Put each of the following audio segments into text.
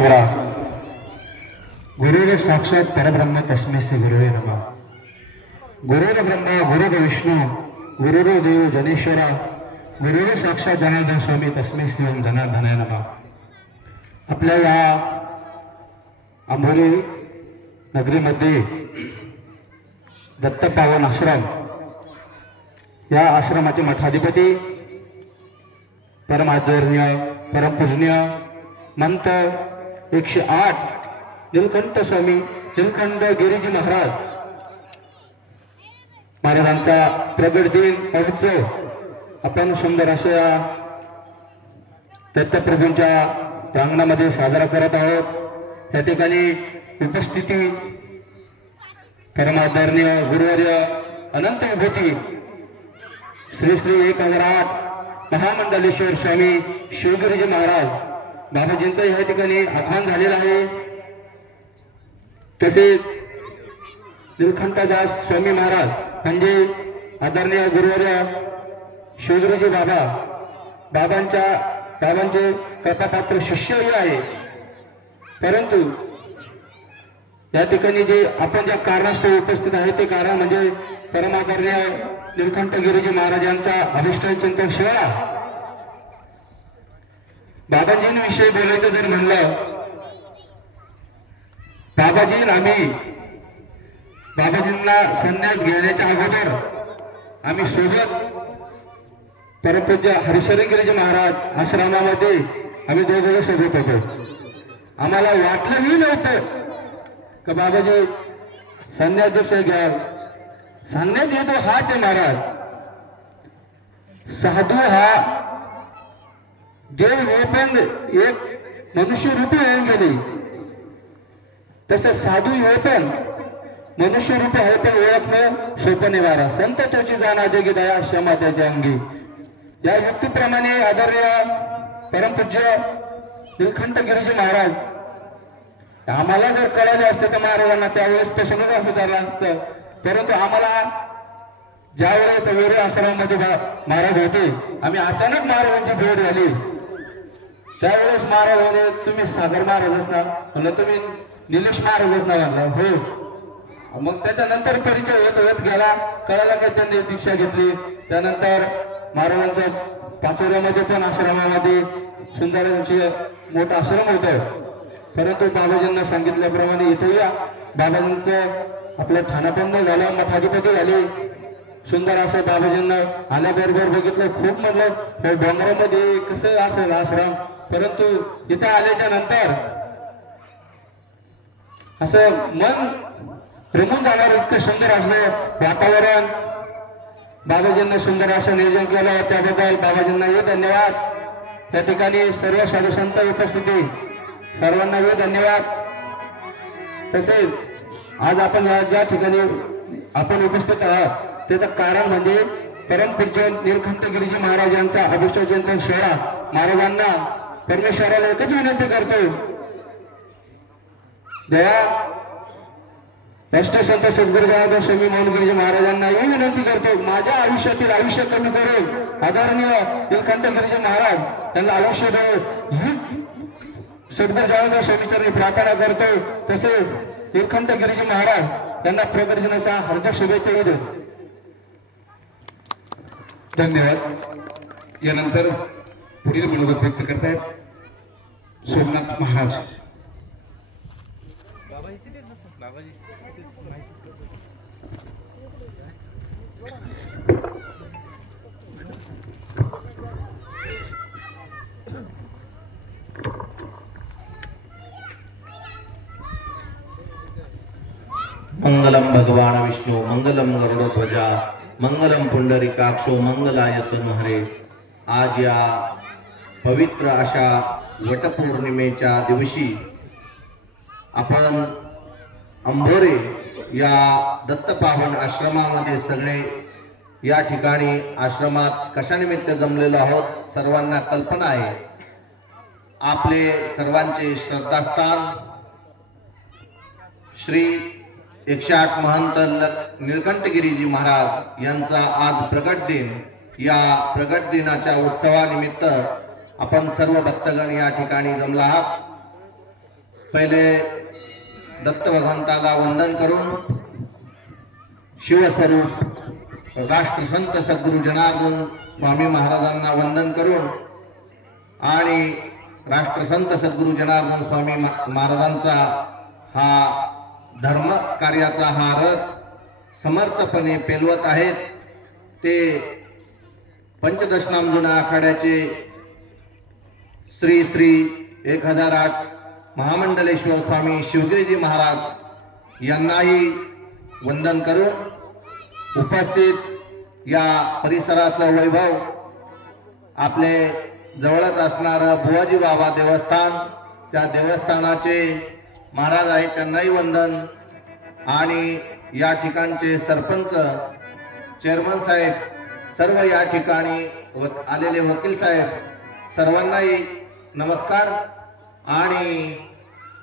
जनेश्वरा गुरुर साक्षात परब्रह्म तस्मै श्री गुरुवे नमः। गुरुर ब्रह्मा गुरुर विष्णू गुरुर देव जनेश्वरा गुरुर साक्षात जनार्दन स्वामी तस्मै श्री ओम जनार्दनाय नमः। आपल्या या आंबोली नगरीमध्ये दत्त पावन आश्रम या आश्रमाचे मठाधिपती परम आदरणीय परम पूजनीय मंत 108 नीलकंठ स्वामी नीलकंठ गिरीजी महाराजांचा प्रगट दिन महोत्सव आपण सुंदर अशा दत्तप्रभूंच्या प्रांगणामध्ये साजरा करत आहोत। त्या ठिकाणी उपस्थिती परम आदरणीय गुरुवर्य अनंत विभूती श्री श्री 1008 महामंडलेश्वर स्वामी शिवगिरीजी महाराज बाबाजींचं या ठिकाणी आगमन झालेलं आहे। तसेच नीलकंठदास स्वामी महाराज म्हणजे आदरणीय गुरुवर्य शिवगिरीजी बाबांचे कृपापात्र शिष्यही आहे। परंतु या ठिकाणी जे आपण ज्या कारणास्तव उपस्थित आहे ते कारण म्हणजे परमादरणीय नीलकंठ गिरीजी महाराजांचा अभिष्ट चिंतन सोहळा। बाबाजींविषयी बोलायचं जर म्हणलं, बाबाजींना संन्यास घेण्याच्या अगोदर आम्ही सोबत परमपूज्य हरिशरणगिरीजी महाराज आश्रमामध्ये आम्ही दोघे सोबत होतो। आम्हाला वाटलंही नव्हतं का बाबाजी संन्यास दीक्षा घ्याल। संन्यास घेतो हाच आहे महाराज। साधू हा देव हे पण एक मनुष्य रूपी होऊन गेले, तसे साधू हे पण मनुष्य रूपी आहे पण ओळखणं सोपं नाही महाराज। संत तोची जाणा जगी दया क्षमा त्याच्या अंगी। या युक्तीप्रमाणे आदरणीय परमपूज्य नीलकंठ गिरीजी महाराज आम्हाला जर कळले असते तर महाराजांना त्यावेळेस प्रसन्न झालं असतं। परंतु आम्हाला ज्यावेळेस वेरे आश्रमामध्ये महाराज होते, आम्ही अचानक महाराजांची भेट झाली। त्यावेळेस महाराज म्हणे तुम्ही सागर महाराजच ना? म्हणलं तुम्ही निलेश महाराजच ना? म्हणलं हो। मग त्याच्यानंतर परिचय होत गेला, कळाला की त्यांनी दीक्षा घेतली। त्यानंतर महाराजांच्या पाचोऱ्यामध्ये पण आश्रमामध्ये सुंदर मोठा आश्रम होता। परंतु बाबाजींना सांगितल्याप्रमाणे इथे या बाबाजींचं आपलं ठाणापण झालं, मठाधिपती झाले। सुंदर असं बाबाजींना आल्याबरोबर बघितलं, खूप म्हणलं डोंगरामध्ये कसं असेल आश्रम। परंतु इथे आल्याच्या नंतर असं मन रमून जाणार इतकं सुंदर असलं वातावरण। बाबाजींना सुंदर असं नियोजन केलं, त्याबद्दल बाबाजींनाही धन्यवाद। त्या ठिकाणी सर्व साधू संत उपस्थिती सर्वांनाही धन्यवाद। तसेच आज आपण ज्या ठिकाणी आपण उपस्थित आहात त्याचं कारण म्हणजे परमपूज्य नीलकंठ गिरीजी महाराजांचा अभिष्ट चिंतन सोहळा। महाराजांना परमेश्वराला एकच विनंती करतो, दया राष्ट्रसंत सद्गुरू जनार्दन स्वामी गिरीजी महाराजांनाही विनंती करतो, माझ्या आयुष्यातील आयुष्य कमी करून आदरणीय नीलकंठ गिरीजी महाराज त्यांना आयुष्य देव हीच सद्गुरू जनार्दन स्वामीचरणी प्रार्थना करतो। तसेच नीलकंठ गिरीजी महाराज त्यांना प्रगट दिनाच्या हार्दिक शुभेच्छा देतो। धन्यवाद। यानंतर पुढील मनोगत व्यक्त करतायत सोमनाथ महाराज। मंगलम भगवान विष्णु मंगलम गरुडध्वजा मंगलम पुंडरीकाक्षो मंगलाय तनुहरे। आज या पवित्र अशा वटपौर्णिमेच्या दिवशी आपण अंभोरे या दत्तपावन आश्रमामध्ये सगळे या ठिकाणी आश्रमात कशानिमित्त जमलेलो आहोत सर्वांना कल्पना आहे। आपले सर्वांचे श्रद्धास्थान श्री 108 महंत नीलकंठ गिरीजी महाराज यांचा आज प्रगट दिन। या प्रगट दिनाच्या उत्सवानिमित्त आपण सर्व भक्तगण या ठिकाणी जमला आहात। पहिले दत्त भगवंताला वंदन करून शिवस्वरूप राष्ट्रसंत सद्गुरू जनार्दन स्वामी महाराजांना वंदन करून आणि राष्ट्रसंत सद्गुरू जनार्दन स्वामी महाराजांचा हा धर्म कार्याचा हा रथ समर्थपणे पेलवत आहेत ते पंचदशनाम जुना आखाड्याचे श्री श्री 1008 महामंडलेश्वर स्वामी शिवगिरीजी महाराज यांनाही वंदन करून उपस्थित या परिसराचं वैभव आपले जवळच असणारं बुवाजी बाबा देवस्थान त्या देवस्थानाचे महाराज आहेत त्यांनाही वंदन आणि या ठिकाणचे सरपंच चेअरमन साहेब सर्व या ठिकाणी आलेले वकील साहेब सर्वांनाही नमस्कार. आणि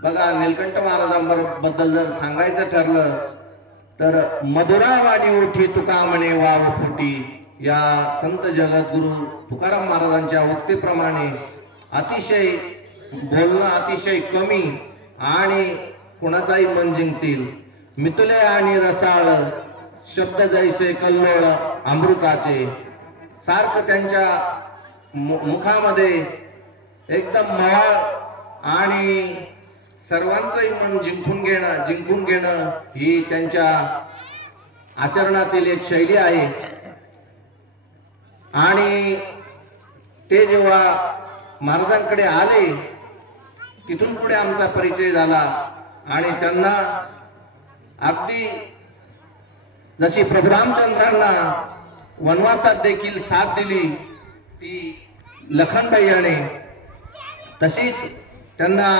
बघा निलकंठ महाराजांबद्दल जर सांगायचं ठरलं तर मधुरा वाणी उठी तुका म्हणे वाव फुटी या संत जगद्गुरु तुकाराम महाराजांच्या उक्तीप्रमाणे अतिशय बोलणं अतिशय कमी आणि कोणाचाही मन जिंकतील मितुले आणि रसाळ शब्द जैसे कल्लोळ अमृताचे सारखं त्यांच्या मुखामध्ये एकदम मवाळ आणि सर्वांचंही मन जिंकून घेणं ही त्यांच्या आचरणातील एक शैली आहे. आणि ते जेव्हा महाराजांकडे आले तिथून पुढे आमचा परिचय झाला आणि त्यांना अगदी जशी प्रभू रामचंद्रांना वनवासात देखील साथ दिली ती लखनबाईने तशीच त्यांना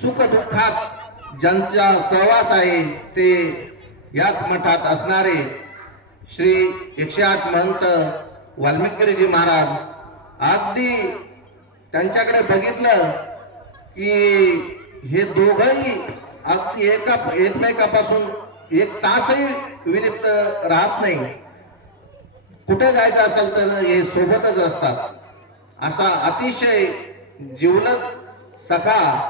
सुख दुःखात ज्यांचा सहवास आहे ते याच मठात असणारे श्री 108 महंत वाल्मिकीजी महाराज अगदी त्यांच्याकडे बघितलं की हे दोघंही अगदी एकमेकापासून एक तासही विरक्त राहत नाही. कुठे जायचं असेल तर हे सोबतच असतात. असा अतिशय जिवलग सखा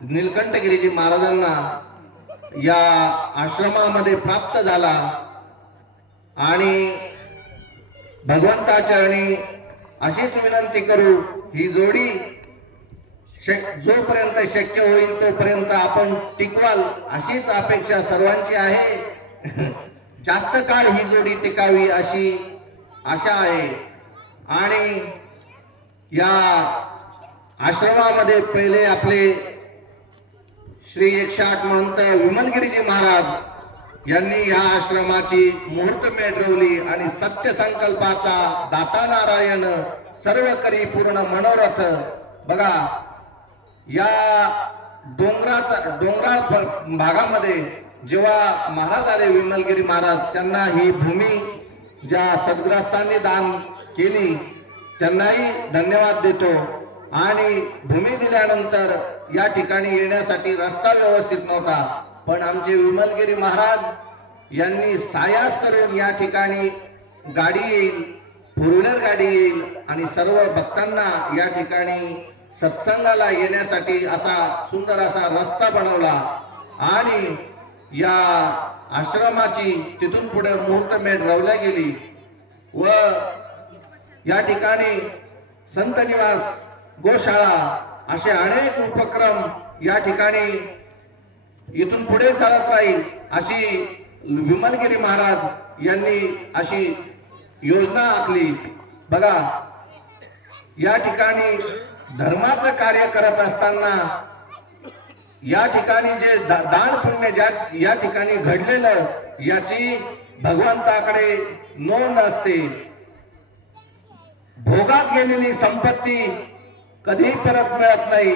निलकंठगिरीजी महाराजांना या आश्रमामध्ये प्राप्त झाला आणि भगवंताचरणी अशीच विनंती करू ही जोडी जोपर्यंत शक्य होईल तोपर्यंत आपण टिकवाल अशीच अपेक्षा सर्वांची आहे. जास्त काळ ही जोडी टिकावी अशी आशा आहे. आणि या आश्रमामध्ये पहिले आपले श्री 108 महंत विमलगिरीजी महाराज यांनी या आश्रमाची मुहूर्तमेढ रोवली आणि सत्य संकल्पाचा दाता नारायण सर्व करी पूर्ण मनोरथ. बघा या डोंगराळ भागामध्ये जेव्हा महाराज आले विमलगिरी महाराज त्यांना ही भूमी ज्या सद्ग्रस्तांनी दान केली त्यांनाही धन्यवाद देतो. आणि भूमी दिल्यानंतर या ठिकाणी येण्यासाठी रस्ता व्यवस्थित नव्हता पण आमचे विमलगिरी महाराज यांनी सायास करून या ठिकाणी गाडी येईल फोर व्हीलर गाडी येईल आणि सर्व भक्तांना या ठिकाणी सत्संगाला येण्यासाठी असा सुंदर असा रस्ता बनवला. आणि या आश्रमाची तिथून पुढे मुहूर्तमेढ रवल्या गेली व या ठिकाणी संत निवास गोशाळा असे अनेक उपक्रम या ठिकाणी इथून पुढे चालत राहील अशी विमलगिरी महाराज यांनी अशी योजना आखली. बघा या ठिकाणी धर्माचं कार्य करत असताना या ठिकाणी जे दान पुण्य या ठिकाणी घडलेलं याची भगवंताकडे नोंद असते. भोगात गेलेली संपत्ती कधी परत मिळत नाही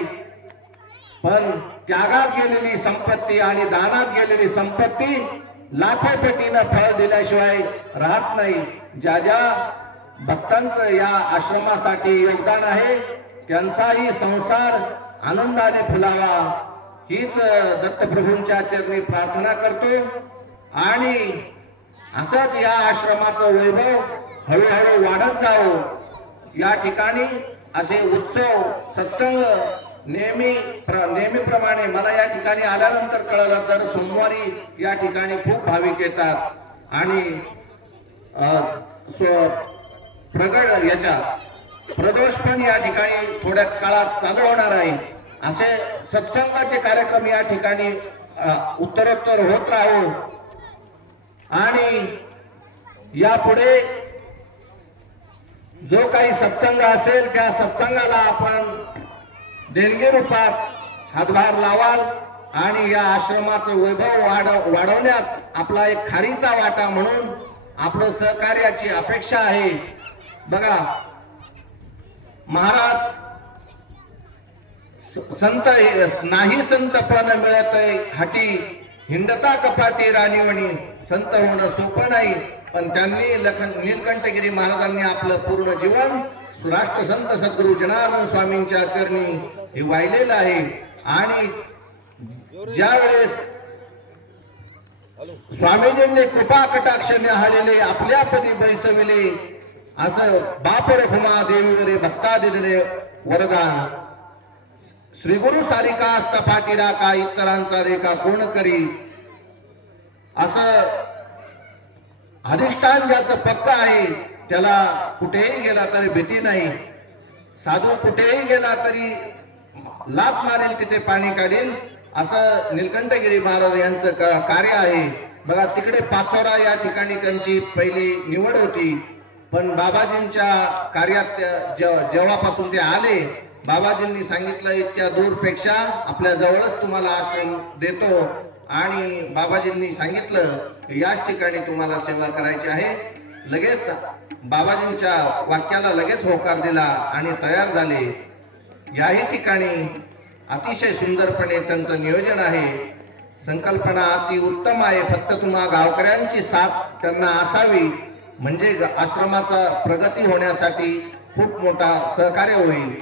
पण त्यागात गेलेली संपत्ती आणि दानात गेलेली संपत्ती लाखो पटीनं फळ दिल्याशिवाय राहत नाही. ज्या ज्या भक्तांचं या आश्रमासाठी योगदान आहे त्यांचाही संसार आनंदाने फुलावा हीच दत्तप्रभूंच्या चरणी प्रार्थना करतो. आणि असंच या आश्रमाचं वैभव हळूहळू वाढत जावं. या ठिकाणी असे उत्सव सत्संग नेहमीप्रमाणे मला या ठिकाणी आल्यानंतर कळलं तर सोमवारी या ठिकाणी खूप भाविक येतात आणि प्रदोष पण या ठिकाणी थोड्याच काळात चालू होणार आहे. असे सत्संगाचे कार्यक्रम या ठिकाणी उत्तरोत्तर होत राहू आणि यापुढे जो काही सत्संग असेल त्या सत्संगाला आपण देणगी रूपात हातभार लावाल आणि या आश्रमाचं वैभव वाढवण्यात आपला एक खारीचा वाटा म्हणून आपलं सहकार्याची अपेक्षा आहे. बघा महाराज संत नाही संत पण मिळत हाटी हिंडता कपाटी राणीवणी संत होणं सोपं नाही. पण त्यांनी नीलकंठगिरी महाराजांनी आपलं पूर्ण जीवन राष्ट्रसंत सद्गुरू जनार्दन स्वामींच्या चरणी हे वाहिलेलं आहे. आणि ज्या वेळेस स्वामीजींनी कृपा कटाक्ष न्याहाळलेले आपल्यापदी बैसविले असं बाप रखुमा देवीवरे भक्ता दिलेले वरदान श्री गुरु सारिका पाठीरा का इतरांचा रेखा कोण करी असं अधिष्ठान ज्याचं पक्क आहे त्याला कुठेही गेला तरी भीती नाही. साधू कुठेही गेला तरी लाथ मारेल तिथे पाणी काढेल असं नीलकंठगिरी महाराज यांचं कार्य आहे. बघा तिकडे पाचोरा या ठिकाणी त्यांची पहिली निवड होती. पण बाबाजींच्या कार्यात जेव्हापासून ते आले बाबाजींनी सांगितलं इतक्या दूरपेक्षा आपल्या जवळच तुम्हाला आश्रम देतो आणि बाबाजींनी सांगितलं याच ठिकाणी तुम्हाला सेवा करायची आहे. लगेच बाबाजींच्या वाक्याला लगेच होकार दिला आणि तयार झाले. याही ठिकाणी अतिशय सुंदरपणे त्यांचं नियोजन आहे. संकल्पना अति उत्तम आहे. फक्त तुम्हा गावकऱ्यांची साथ त्यांना असावी म्हणजे आश्रमाचा प्रगती होण्यासाठी खूप मोठा सहकार्य होईल.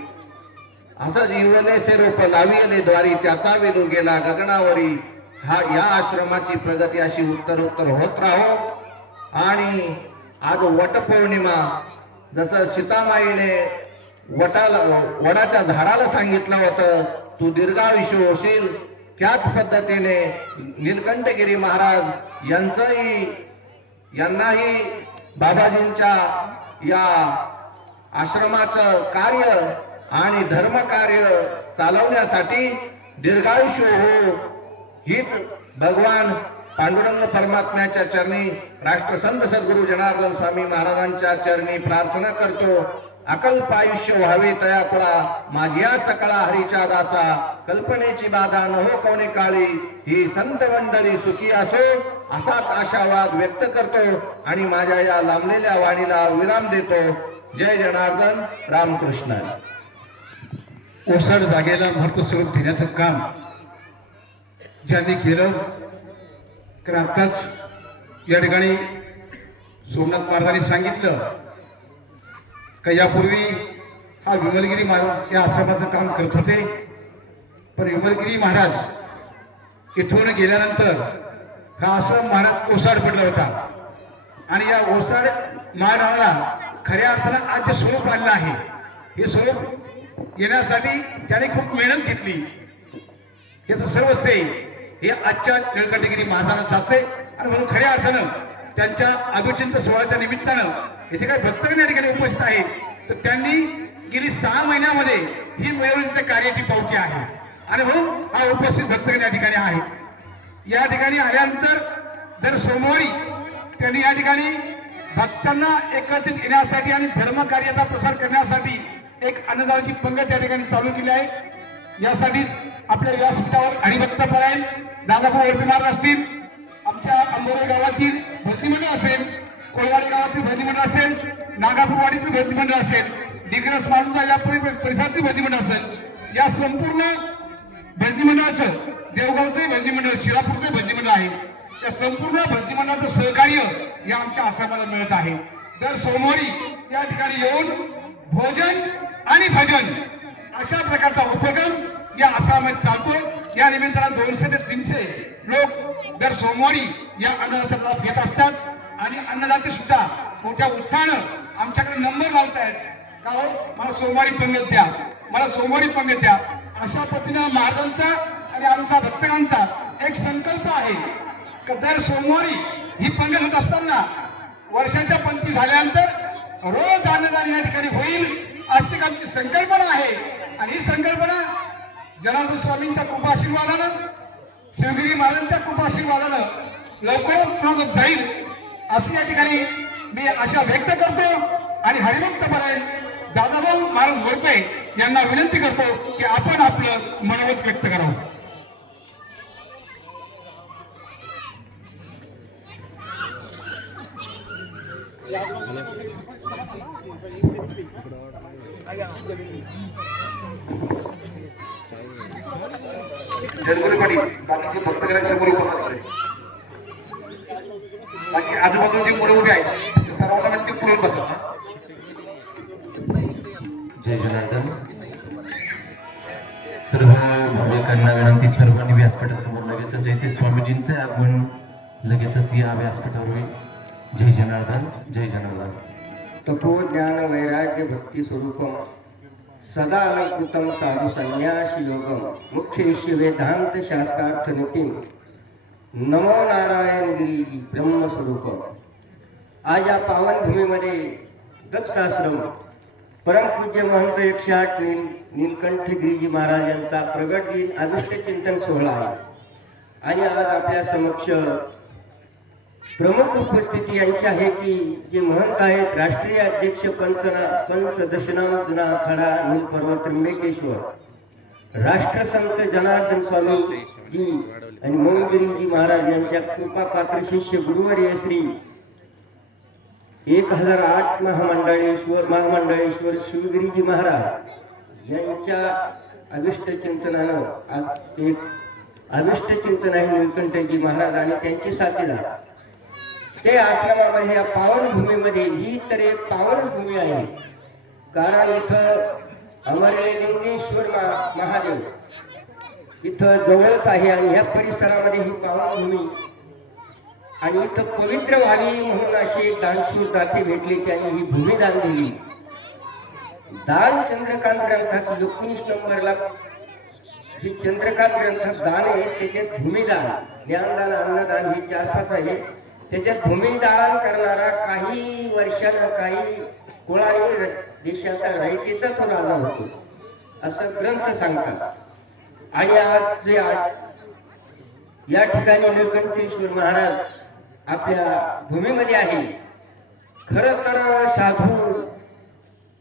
असंच युवले से रोप लाविले द्वारी त्याचा वेलू गेला गगनावरी या आश्रमाची प्रगती अशी उत्तरोत्तर होत राहो. आणि आज वटपौर्णिमा जसं सीतामाईने वडाच्या झाडाला सांगितलं होतं तू दीर्घायुष्य होशील त्याच पद्धतीने नीलकंठगिरी महाराज यांनाही बाबाजींच्या या आश्रमाचं कार्य आणि धर्म कार्य चालवण्यासाठी दीर्घायुष्य हो हीच भगवान पांडुरंग परमात्म्याच्या चरणी राष्ट्रसंत सद्गुरू जनार्दन स्वामी महाराजांच्या चरणी प्रार्थना करतो. अकल्प आयुष्य व्हावे तयापळा माझ्या सकळा हरीच्या दासा कल्पनेची बाधा न हो कोणे काळी ही संत मंडळी सुखी असो असाच आशावाद व्यक्त करतो आणि माझ्या या लांबलेल्या वाणीला विराम देतो. जय जनार्दन रामकृष्ण. ओसाड जागेला महत्व स्वरूप देण्याचं काम ज्यांनी केलं तर आताच या ठिकाणी सोमनाथ महाराजांनी सांगितलं का यापूर्वी हा विमलगिरी महाराज या आश्रमाचं काम करत होते. पण विमलगिरी महाराज इथून गेल्यानंतर हा आश्रम महाराज ओसाड पडला होता आणि या ओसाड महाराजाला खऱ्या अर्थानं आज जे स्वरूप आणलं आहे हे स्वरूप येण्यासाठी त्याने खूप मेहनत घेतली. याचं सर्व श्रेय हे आजच्या नीलकंठगिरी महाराजांना जाते आणि म्हणून खऱ्या अर्थानं त्यांच्या अभिचिंत सोहळ्याच्या निमित्तानं इथे काही भक्तगण या ठिकाणी उपस्थित आहेत तर त्यांनी गेली 6 महिन्यामध्ये ही मिळवण्याच्या कार्याची पावती आहे आणि म्हणून हा उपस्थित भक्तगण या ठिकाणी आहे. या ठिकाणी आल्यानंतर दर सोमवारी त्यांनी या ठिकाणी भक्तांना एकत्रित येण्यासाठी आणि धर्म कार्याचा प्रसार करण्यासाठी एक अन्नदानाची पंगत या ठिकाणी चालू केली आहे. यासाठीच आपल्या व्यासपीठावर हरिभक्तपरायण दादाभाऊ वरपे महाराज असतील, आमच्या आंबोरे गावातील भरती मंडळ असेल, कोळवाडी गावातील भरती मंडळ असेल, नागापूरवाडीतील भरती मंडळ असेल, डिग्रस मालुंगा या परिसरातील भरती मंडळ असेल, या संपूर्ण भरती मंडळाचं देवगावचे भरती मंडळ, शिरापूरचे भरती मंडळ आहे. या संपूर्ण भरती मंडळाचं सहकार्य या आमच्या आश्रमाला मिळत आहे. दर सोमवारी या ठिकाणी येऊन भोजन आणि भजन अशा प्रकारचा उपक्रम या आश्रमात चालतो. या निमित्तानं 200 ते 300 लोक दर सोमवारी या अन्नदानाचा लाभ घेत असतात आणि अन्नदाते सुद्धा मोठ्या उत्साहानं आमच्याकडे नंबर लावत आहेत का हो मला सोमवारी पंगत द्या, मला सोमवारी पंगत द्या. अशा पद्धतीनं महाराजांचा आणि आमचा भक्तांचा एक संकल्प आहे की दर सोमवारी ही पंगत होत असताना वर्षाच्या पंक्ती झाल्यानंतर रोज अन्नदान या ठिकाणी होईल अशी आमची संकल्पना आहे. आणि ही संकल्पना जनार्दन स्वामींच्या कृपाशीर्वादानं, शिवगिरी महाराजांच्या कृपाशीर्वादानं लवकरच पूर्ण जाईल अशी या ठिकाणी मी आशा व्यक्त करतो. आणि हरिभक्तपणे दादाभाऊ महाराज वरपे यांना विनंती करतो की आपण आपलं मनोगत व्यक्त करावं. बाकीचे पुस्तकांसमोर उपस्थित बाकी आजूबाजूला जे मुलं उभे आहेत ते सर्वांना ते पुढे बसतात. जय जनार्दन. सर्व भाविकांना विनंती, सर्वांनी व्यासपीठासमोर लगेचच यायचे. स्वामीजींचं आगमन लगेचच या व्यासपीठावर होईल. जय जनार्दन, जय जनार्दन. तपो ज्ञान वैराग्य भक्ती स्वरूपम सदा अलंकृतम साधु संन्यासी योगम मुख्य वेदांत शास्त्रार्थ नितीन नमो नारायण गिरी ब्रह्मस्वरूप. आज या पावनभूमीमध्ये दत्ताश्रम परमपूज्य महंत 108 नीलकंठ गिरीजी महाराज यांचा प्रगट दिन अभिष्ट चिंतन सोहळा आहे. आणि आज आपल्या समक्ष प्रमुख उपस्थिती यांची आहे की जे महंत आहेत राष्ट्रीय अध्यक्ष पंचदशनाम जुना आखाडा नीलपर्वत त्र्यंबकेश्वर, राष्ट्रसंत जनार्दन स्वामी जी आणि मोहनगिरीजी महाराज यांच्या कृपापात्र शिष्य गुरुवर्य श्री 1008 महामंडळेश्वर शिवगिरीजी महाराज यांच्या अभिष्ट चिंतनानं आज एक अभिष्ट चिंतन आहे नीलकंठजी महाराज आणि त्यांची साथीदार ते आश्रमामध्ये या पावनभूमीमध्ये. ही तर एक पावनभूमी आहे कारण इथं अमरले लिंगेश्वर महादेव इथं जवळच आहे आणि ह्या परिसरामध्ये ही पावनभूमी आणि इथं पवित्र व्हावी म्हणून अशी एक दानशूर दाती भेटली, त्यांनी ही भूमी दान दिली. दान चंद्रकांत ग्रंथात 19 नंबरला जी चंद्रकांत ग्रंथात दान आहे त्याच्यात भूमिदान, ज्ञानदान, अन्नदान हे 4-5 आहे. त्याच्यात भूमिदान करणारा काही वर्षानं काही कोळाई देशाचा राहितीचा तो राजा होतो असं ग्रंथ सांगतात. आणि आज जे या ठिकाणी नीलकंठेश्वर महाराज आपल्या भूमीमध्ये आहे. खरं तर साधू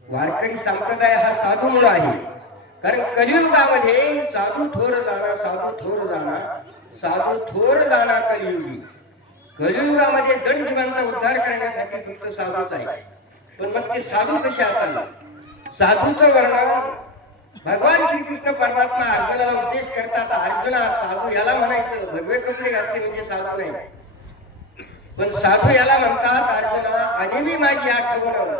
वारकरी संप्रदाय हा साधूमुळे आहे. कारण कलियुगामध्ये साधू थोर जाणार, साधू थोर जाणार, साधू थोर जाणार कलियुगी. कलियुगामध्ये जड जीवांचा उद्धार करण्यासाठी फक्त साधूच आहे. पण मग ते साधू कसे असावे? साधूचं वर्णन भगवान श्रीकृष्ण परमात्मा अर्जुनाला उपदेश करतात. अर्जुना साधू याला म्हणायचं भगवे कपडे घातले म्हणजे साधू नाही, पण साधू याला म्हणतात अर्जुना अनेमी माझी आठवण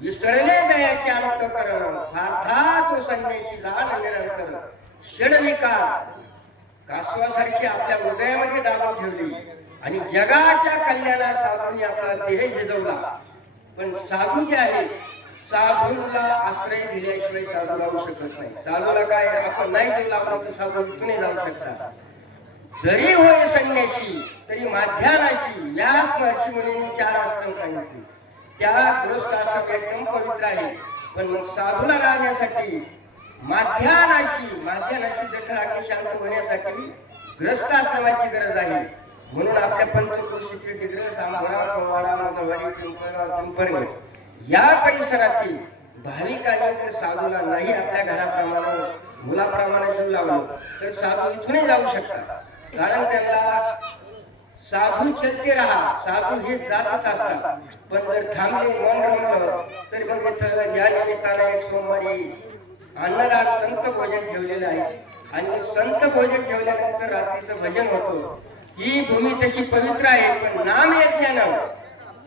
विसरले दयाचे अंतःकरण फारथा तो संन्यासी जाण निरंतर षडविकार कासवासारखी आपल्या हृदयामध्ये दाबून ठेवली आणि जगाच्या कल्याणा साधूने आपला देह झिजवला. पण साधू जे आहे साधूला आश्रय दिल्याशिवाय साधू राहू शकत नाही. साधूला काय आपण नाही देऊ लागलो तर साधू इथून जाऊ शकतात. जरी होय संन्यासी तरी माध्यानाशी व्यास महर्षी मुनींनी 4 आश्रम सांगितले. त्या गृहस्थ आश्रम एकदम पवित्र आहे. पण मग साधूला राहण्यासाठी माध्यानाशी जठराग्नी शांत होण्यासाठी गृहस्थ आश्रमाची गरज आहे. म्हणून आपल्या पंचक्रोशीचे डिग्रह सांबरा कोवाडा मंगळवाडी पिंपळगाव या परिसरातील भाविकांनी जर साधूला नाही आपल्या घराप्रमाणे मुलाप्रमाणे जीव लावलं तर साधू इथूनही जाऊ शकतात. कारण त्यांना साधू चलते राहा, साधू हे जातच असतात. पण जर थांबले मन रमलं तर मग इथं या निमित्तानं एक सोमवारी अन्नदान संत भोजन ठेवलेलं आहे. आणि संत भोजन ठेवल्यानंतर रात्रीचं भजन होतं. ही भूमी तशी पवित्र आहे पण नाम यज्ञानं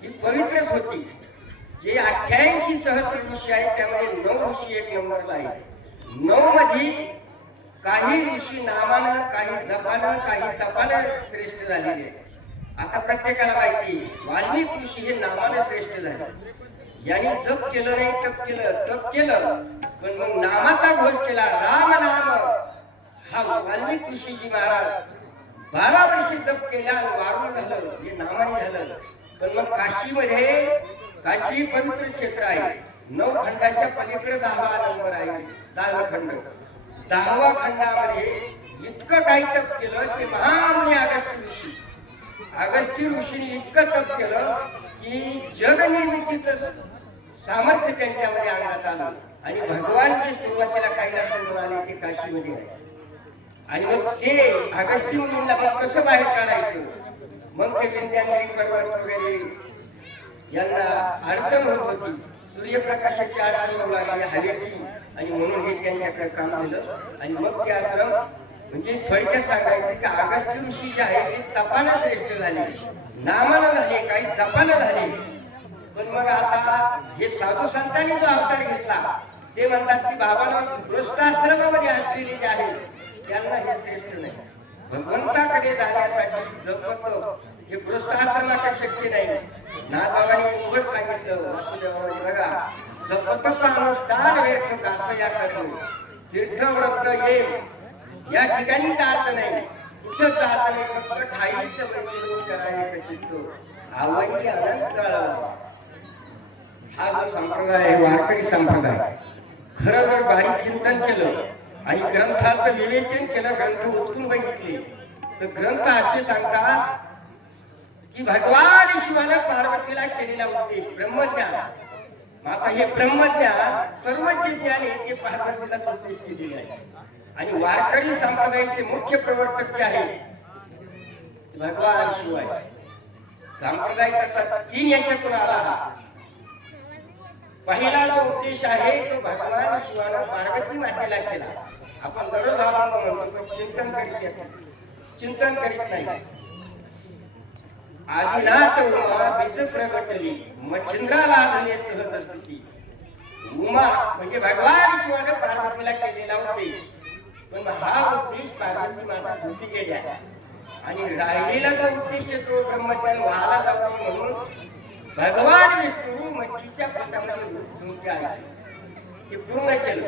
ही पवित्रच होती. जे 88 सहस्र ऋषी आहेत त्यामध्ये 9 ऋषी 1 नंबरला आहे. 9 मध्ये काही ऋषी नामानं, काही जपानं, काही तपानं श्रेष्ठ झालेले. आता प्रत्येकाला माहिती वाल्मिक ऋषी हे नामानं श्रेष्ठ झाले. यांनी जप केलं नाही, तप केलं पण मग नामाचा घोष केला, राम नाम. हा वाल्मिक ऋषीजी महाराज 12 वर्षे जप केल्या आणि वारून झालं, हे नामाने झालं. पण मग काशीमध्ये, काशी पवित्र क्षेत्र आहे, 9 खंडाच्या पलीकडे 10वा नंबर आहे, 10वा खंड. 10वा खंडामध्ये इतकं काही तप केलं की महामुनी अगस्त्य ऋषीने इतकं तप केलं की जगनिर्मितीचं सामर्थ्य त्यांच्यामध्ये आणण्यात आलं. आणि भगवान जे सुरुवातीला कैलासावर आले ते काशीमध्ये आहे. आणि मग ते अगस्त्य मुनींना मग कसं बाहेर काढायचं, मग ते विंध्यागिरी पर्वत वगैरे यांना अडचण होत होती. सूर्यप्रकाशाची अडचण होऊ लागली हवेची, आणि म्हणून हे त्यांच्याकडे काम दिलं. आणि मग ते आश्रम म्हणजे थोडक्यात सांगायचं की अगस्त्य ऋषी जे आहे ते तपाला श्रेष्ठ झाले, नामाला झाले, काही जपाला झाले. पण मग आता हे साधू संतांनी जो अवतार घेतला ते म्हणतात की बाबांना गृहस्थाश्रमामध्ये असलेले जे आहेत त्यांना हे श्रेष्ठ नाही. भगवंताकडे जाण्यासाठी जपत हे गृहस्थाश्रमाच्या शक्य नाही. नाथबाबांनी उघड सांगितलं वासुदेवाने, बघा जपत अनुष्ठान व्यर्थ कासया करू, तीर्थव्रत ये या ठिकाणी जायचं नाही, कुठं जायचं नाही, फक्त ठाईचं वैष्णव करायला शिकतो. आवडी अनंत. हा जो संप्रदाय आहे वारकरी संप्रदाय, खरं जर बारीक चिंतन केलं आणि ग्रंथाचं विवेचन केलं, ग्रंथ उचलून बघितले तर ग्रंथ असे सांगतात की भगवान शिवाने पार्वतीला केलेला उपदेश ब्रह्मज्ञान. आता हे ब्रह्मज्ञान सर्व जे ज्ञान आहे ते पार्वतीला उपदेश केलेले आहे. आणि वारकरी संप्रदायाचे मुख्य प्रवर्तक जे आहे भगवान शिव आहे. संप्रदाय कसा 3 याच्यातून आला. पहिला जो उपदेश आहे तो भगवान शिवाने पार्वती मातेला केला. आपण दररोज म्हणतो चिंतन करीत नाही. आदिनाथ उमा बीज प्रगटली, मच्छिंद्राला आधले सहज स्थिती. उमा म्हणजे भगवान शिवाने पार्वतीला केलेला उपदेश. पण हा उपदेश पार्वती माता सुखी गेल्या आणि राहिलेला जो उपदेश तो ब्रह्मज्ञान व्हायला जातो, म्हणून भगवान विष्णू मच्छीच्या पोटामध्ये आले, ते पूर्ण केलं.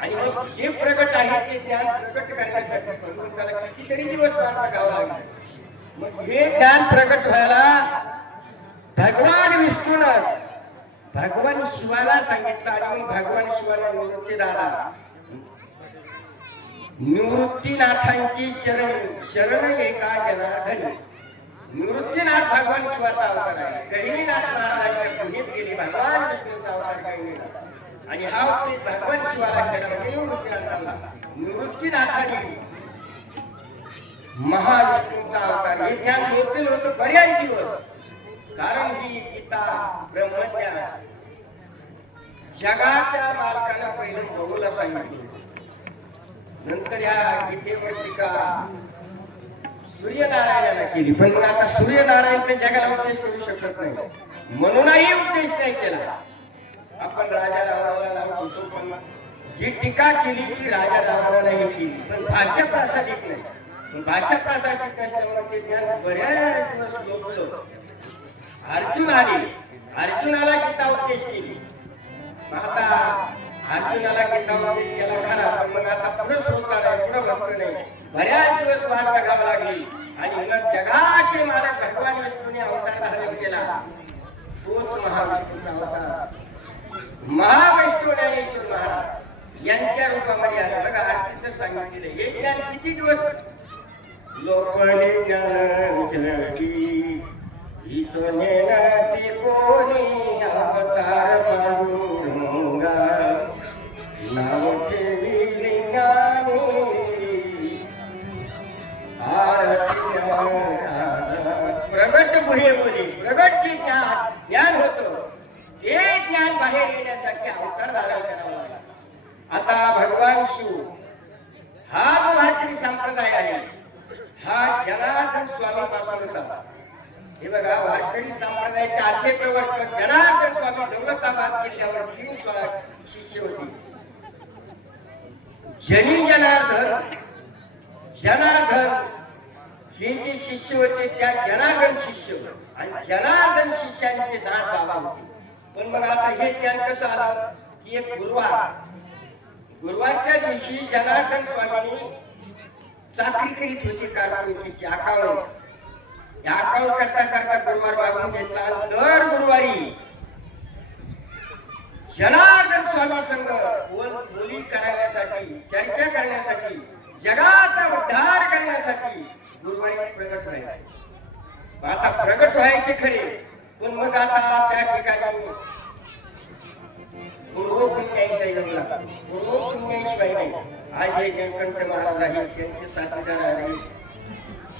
आणि मग जे प्रगट आहे ते ज्ञान प्रगट करण्यासाठी त्याला कितीतरी दिवस वाट बघावा लागला. मग हे ज्ञान प्रगट व्हायला भगवान विष्णूनं भगवान शिवाला सांगितलं. आणि मग भगवान शिवाला निवृत्तीदारा निवृत्तीनाथांची शरण एका जनार्दनी. निवृत्तीनाथ भगवान शिवाचा अवतार आहे. गहिनीनाथ महाराजांच्या पुढेत गेले भगवान विष्णूचा अवतार गहिनीनाथ. आणि हा उपदेश भगवान शिवाला केला निवृत्तीनाथांना. निवृत्तीनाथांनी महाविष्णूचा अवतार हे ज्ञान होतील होतं बऱ्याच दिवस. कारण ही गीता ब्रह्मज्ञान जगाच्या मालकाला पहिलं बघूला सांगितलं. नंतर या गीतेवर टीका सूर्यनारायणाला केली. पण आता सूर्यनारायण तर जगाला उपदेश करू शकत नाही, म्हणूनही उपदेश नाही केला. आपण राजा रावणाला म्हणतो, पण जी टीका केली ती राजा रावणालाही केली, पण भाषा प्रासादिक नाही. भाषा प्रासादिक नसल्यामुळे ते ज्ञान बऱ्याच दिवस लोकलं. अर्जुन आले, अर्जुनाला गीता उपदेश केली. आता अर्जुनाला गीता उपदेश केला खरा, पण मग आता पुढे सोडणार आहे, पुढे भक्त नाही. बऱ्याच दिवस वाट बघावी लागली. आणि जगाचे मालक भगवान विष्णूने अवतार धारण केला. तोच महाविष्णूचा अवतार महाविष्णू ज्ञानेश्वर महाराज यांच्या रूपामध्ये आला. बघा आज सांगितलेलं हे ज्ञान किती दिवस लोकांनी ज्ञान इतने नाती कोणी अवतार पांडुरंगा नाव ठेवी लिंगाने प्रगट गुहेमध्ये प्रगट जे ज्ञान होतं ते ज्ञान बाहेर येण्यासाठी अवतार धारण करावा लागला. आता भगवान शिव हा जो भारतीय संप्रदाय आहे हा जनार्दन स्वामी पासून होता. हे बघा वारकरी संप्रदायाचे आद्य प्रवर्तक जनार्दन स्वामी दौलताबाद किल्ल्यावर 3 शिष्य होते. जनी जनार्दन हे जे शिष्य होते त्या जनार्दन शिष्य आणि जनार्दन शिष्यांचे नाव बाबा होते. पण मग आता हे ज्ञान कसं आलं, की एक गुरुवारच्या दिवशी जनार्दन स्वामींनी चाकरी करीत होती कारखान्याची अकाउंट. या अकाउंट करता करता गुरुवार मागून घेतला आणि दर गुरुवारी जनार्दन स्वामी संघ बोली करण्यासाठी, चर्चा करण्यासाठी, जगाचा उद्धार करण्यासाठी गुरुवारी प्रगट व्हायचे. आता प्रगट व्हायचे खरे, पण मग आता त्या ठिकाणी शिवाय नाही. आज हे निळकंठ महाराज आहेत, त्यांचे साथीदार आहेत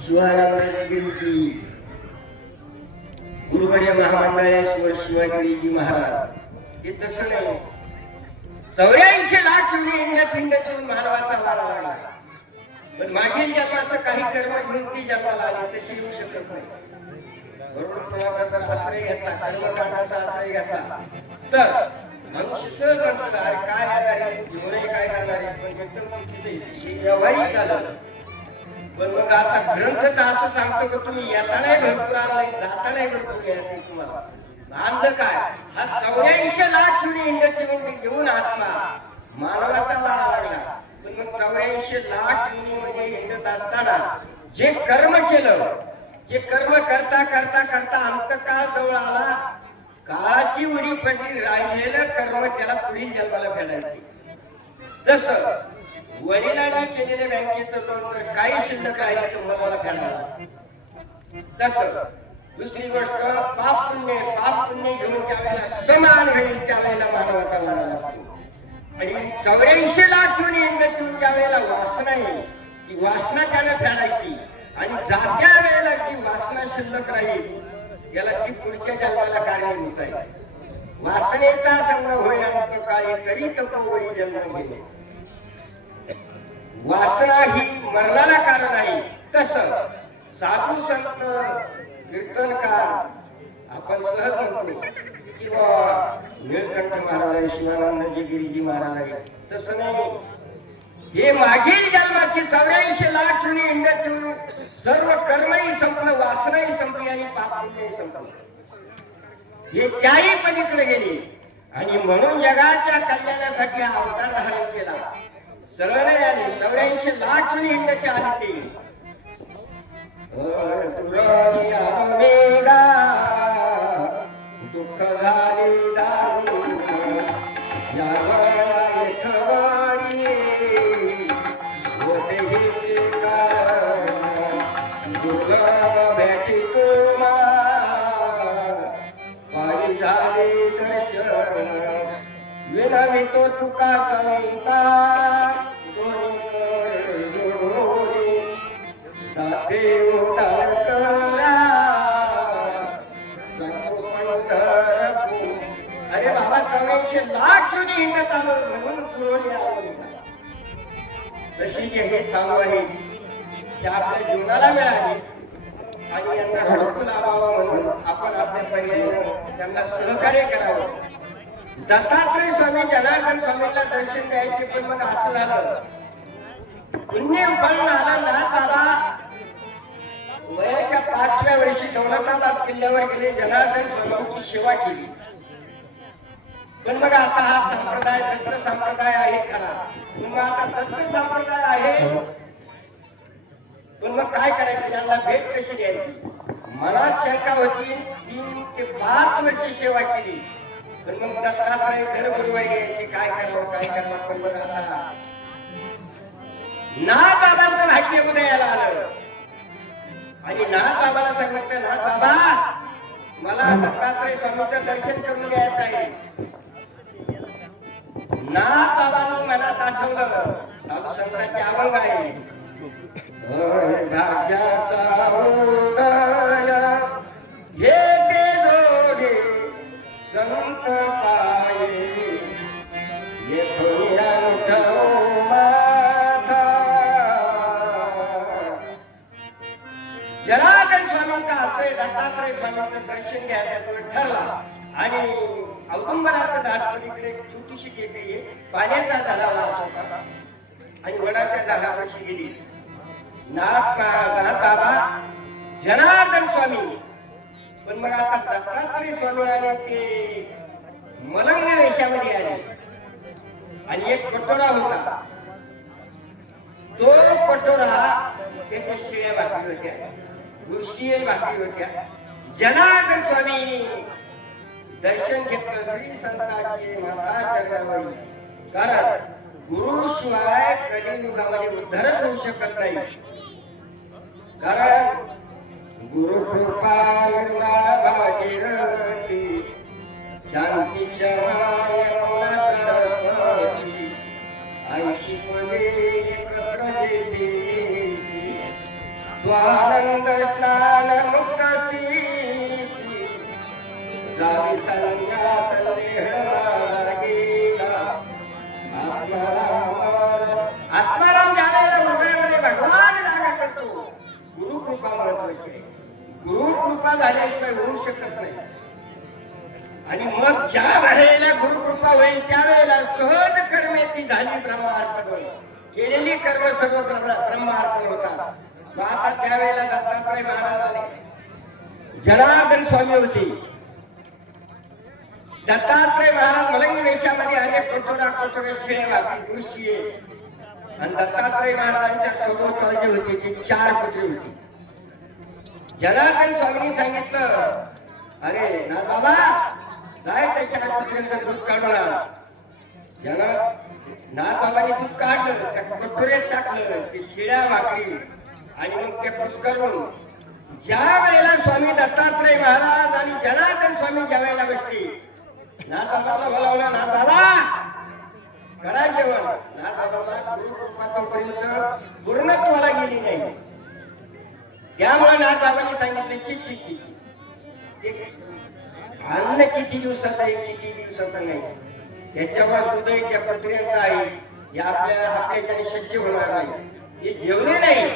शिवानंदगिरीजी, गुरुवर्य महामंडळेश्वर शिवागिरीजी महाराज. हे तसं नाही. 84 लाख पिंडातून मानवाचा वारा लागला, पण मागील जन्माचं काही कर्म घेऊन ती जन्माला आली, तशी येऊ शकत नाही. बरोबर. जर आश्रय घेतला, कर्मकांडाचा आश्रय घेतला तर मनुष्य सहज म्हणतो, अरे काय आहे, जीवनही काय करणार आहे, पण एकदम चुकीचं व्यवहारिक झालं. पण मग आता ग्रंथ तर असं सांगतो की तुम्ही येतानाही भरपूर आलाय, जातानाही भरपूर यायचे. तुम्हाला आणलं काय, हा 84 लाख इंडस्ट्री घेऊन आत्मा मानवाचा वारा लागला. पण मग 84 लाख मध्ये हिंडत असताना जे कर्म केलं, जे कर्म करता करता करता अंतकाळ जवळ आला, काळाची उडी पडली, राहिलेलं कर्म त्याला पुढील जन्माला फेडायचे. जसं वडिलांनी केलेल्या बँकेचं लोन काही शिल्लक राहिले तर मुलाला फेडायला, तसं दुसरी गोष्ट पाप पुण्य घेऊन त्यावेळेला समान होईल, त्यावेळेला मानवाचा वारा लागतो. आणि 84 लाख घेऊन त्यावेळेला वासना येईल, ती वासना त्यानं फेडायची. आणि जात्या वेळेला जी वासना शिल्लक राहील त्याला ती पुढच्या जन्माला कारणीभूत आहे. वासनेचा संग होय अंत काळी, तरी तपोवरी जन्म गेले. वासना ही मरणाला कारण आहे. तसं साधू संत कीर्तनकार आपण सहज म्हणतो किंवा निळकंठ महाराज, शिवानंदजी गिरीजी महाराज, तसं नाही. हे मागील जन्माची 84 लाख इंडस्ट्री सर्व कर्मही संपलं, वासनाही संपली आणि पापही संपलं. हे त्याही पलीकडे गेले आणि म्हणून जगाच्या कल्याणासाठी हा अवतार धारण केला. सरळ नाही आले, 84 लाख इंडस्ट्री आली ते. दुःख झाले भेटी झाले दर्शन विनावी तो तुका संता अरे बाबा 84 लाख हिंडत आलो म्हणून पुरवली आली. तशी हे सांगू आहे ते आपल्या जीवनाला मिळाली आणि यांना हक्क लावावा म्हणून आपण आपल्या पर्यायाने त्यांना सहकार्य करावं. दत्तात्रय स्वामी जनार्दन स्वामीला दर्शन द्यायचे, पण मग असं झालं पुण्य फळ आला ना. बाबा वयाच्या 5व्या वर्षी दौलताबाद किल्ल्यावर गेले, जनार्दन स्वामींची सेवा केली. पण मग आता हा संप्रदाय दत्त संप्रदाय आहे खरा, मग आता दत्त संप्रदाय आहे, पण मग काय करायचं, त्यांना भेट कशी द्यायची. मनात शंका होती. 3 ते 5 वर्षी सेवा केली, पण मग दत्तात्रय घरगुरुवारी यायची, काय करावं. पण मग आता नाथ बाबांचं भाग्य उदयाला आलं आणि नाथ बाबाला सांगितलं, नाथ बाबा मला दत्तात्रय स्वामीचं दर्शन करून घ्यायचं आहे. नाथ बाबांनी मनात आठवलं, साधू संतांचे अभंग आहे. भाग्याचा हे ते जोडे संत पाये येथून जनार्दन स्वामींचा आश्रय दत्तात्रय स्वामींचं दर्शन घ्यायचा तो ठरला. आणि औदुंबराचं झाड पलीकडे छोटीशी टेकडी आहे, पाण्याचा झाला होता आणि वडाच्या झाडापाशी गेली. नाथ बाबा जनार्दन स्वामी, पण मग आता दत्तात्रय स्वामी आले ते मलंग वेशामध्ये आले आणि एक कटोरा होता. तो कटोरा त्याच्या शिळ्या भाकरी होत्या, गुळशिये भाकरी होत्या. जनार्दन स्वामी दर्शन घेतलं श्री संतांचे माता चरणावरी. कारण गुरु शिवाय कलियुगामध्ये उद्धारच होऊ शकत नाही. कारण गुरु कृपा निर्मळ भागीरथी शांती क्षमाय सरस्वती ऐशी पदे प्रप्रदेती स्वानंद स्नान मुक्ती जावी संन्यास गेला. आत्माराम ज्यावेळेला हृदयामध्ये भगवान जागा करतो, गुरु कृपा महत्वाची आहे. गुरु कृपा झाल्याशिवाय होऊ शकत नाही. आणि मग ज्या वेळेला गुरु कृपा होईल त्यावेळेला सहज कर्मे ती झाली ब्रह्मार्पण होईल. केलेली कर्म सर्व ब्रह्मार्पण होतात. मग आता त्यावेळेला दत्तात्रय महाराज आले, जनार्दन स्वामी होते. दत्तात्रय महाराज मलंगी वेशामध्ये अनेक कटोरे शेळ भाकरी गुळशिये आणि दत्तात्रय महाराजांच्या सभोवताली होते ते 4 पुतळे होते. जनार्दन स्वामींनी सांगितलं, अरे ना बाबा काय त्याच्या पुतळ्यांचं दूध काढून आला. ना बाबांनी दूध काढलं, त्या कटोऱ्यात टाकलं ते शिळ्या भाकरी आणि मग ते पुष्करून ज्या वेळेला स्वामी दत्तात्रय महाराज आणि जनार्दन स्वामी ज्या वेळेला बसले, ना बाबाला बोलावलं, ना बाबा करा जेवण. ना बाबाला गुरु कृपा तोपर्यंत पूर्णत्वाला गेली नाही. त्यामुळे ना बाबांनी सांगितले, ची ची ची अन्न किती दिवसाचं आहे, किती दिवसाचं नाही, त्याच्यावर हृदय त्या पत्र्यांचं आहे, हे आपल्याच्याने शक्य होणार नाही. हे जेवले नाही,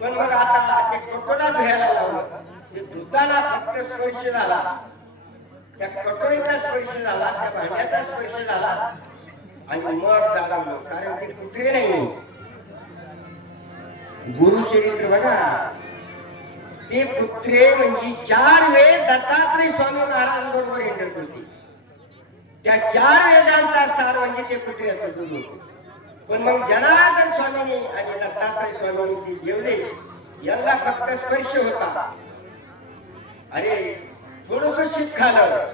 पण मग आता ते कटोरा धुयाला लावलं. ते धुताना फक्त स्पर्श झाला, त्या कटोरीचा स्पर्श झाला, त्या भांड्याचा स्पर्श झाला आणि मग झाला. कारण ते कुठे नाही. गुरुचरित्र बघा, ते पुत्रे म्हणजे 4 वेद दत्तात्रय स्वामी महाराजांबरोबर हिंडत होते. त्या 4 वेदांचा सार म्हणजे ते पुत्र्याचं दूध होतं. पण मग जनार्दन स्वामींनी आणि दत्तात्रय स्वामींनी ते जेवले, यांना फक्त स्पर्श होता. अरे थोडस शीत खाल्लं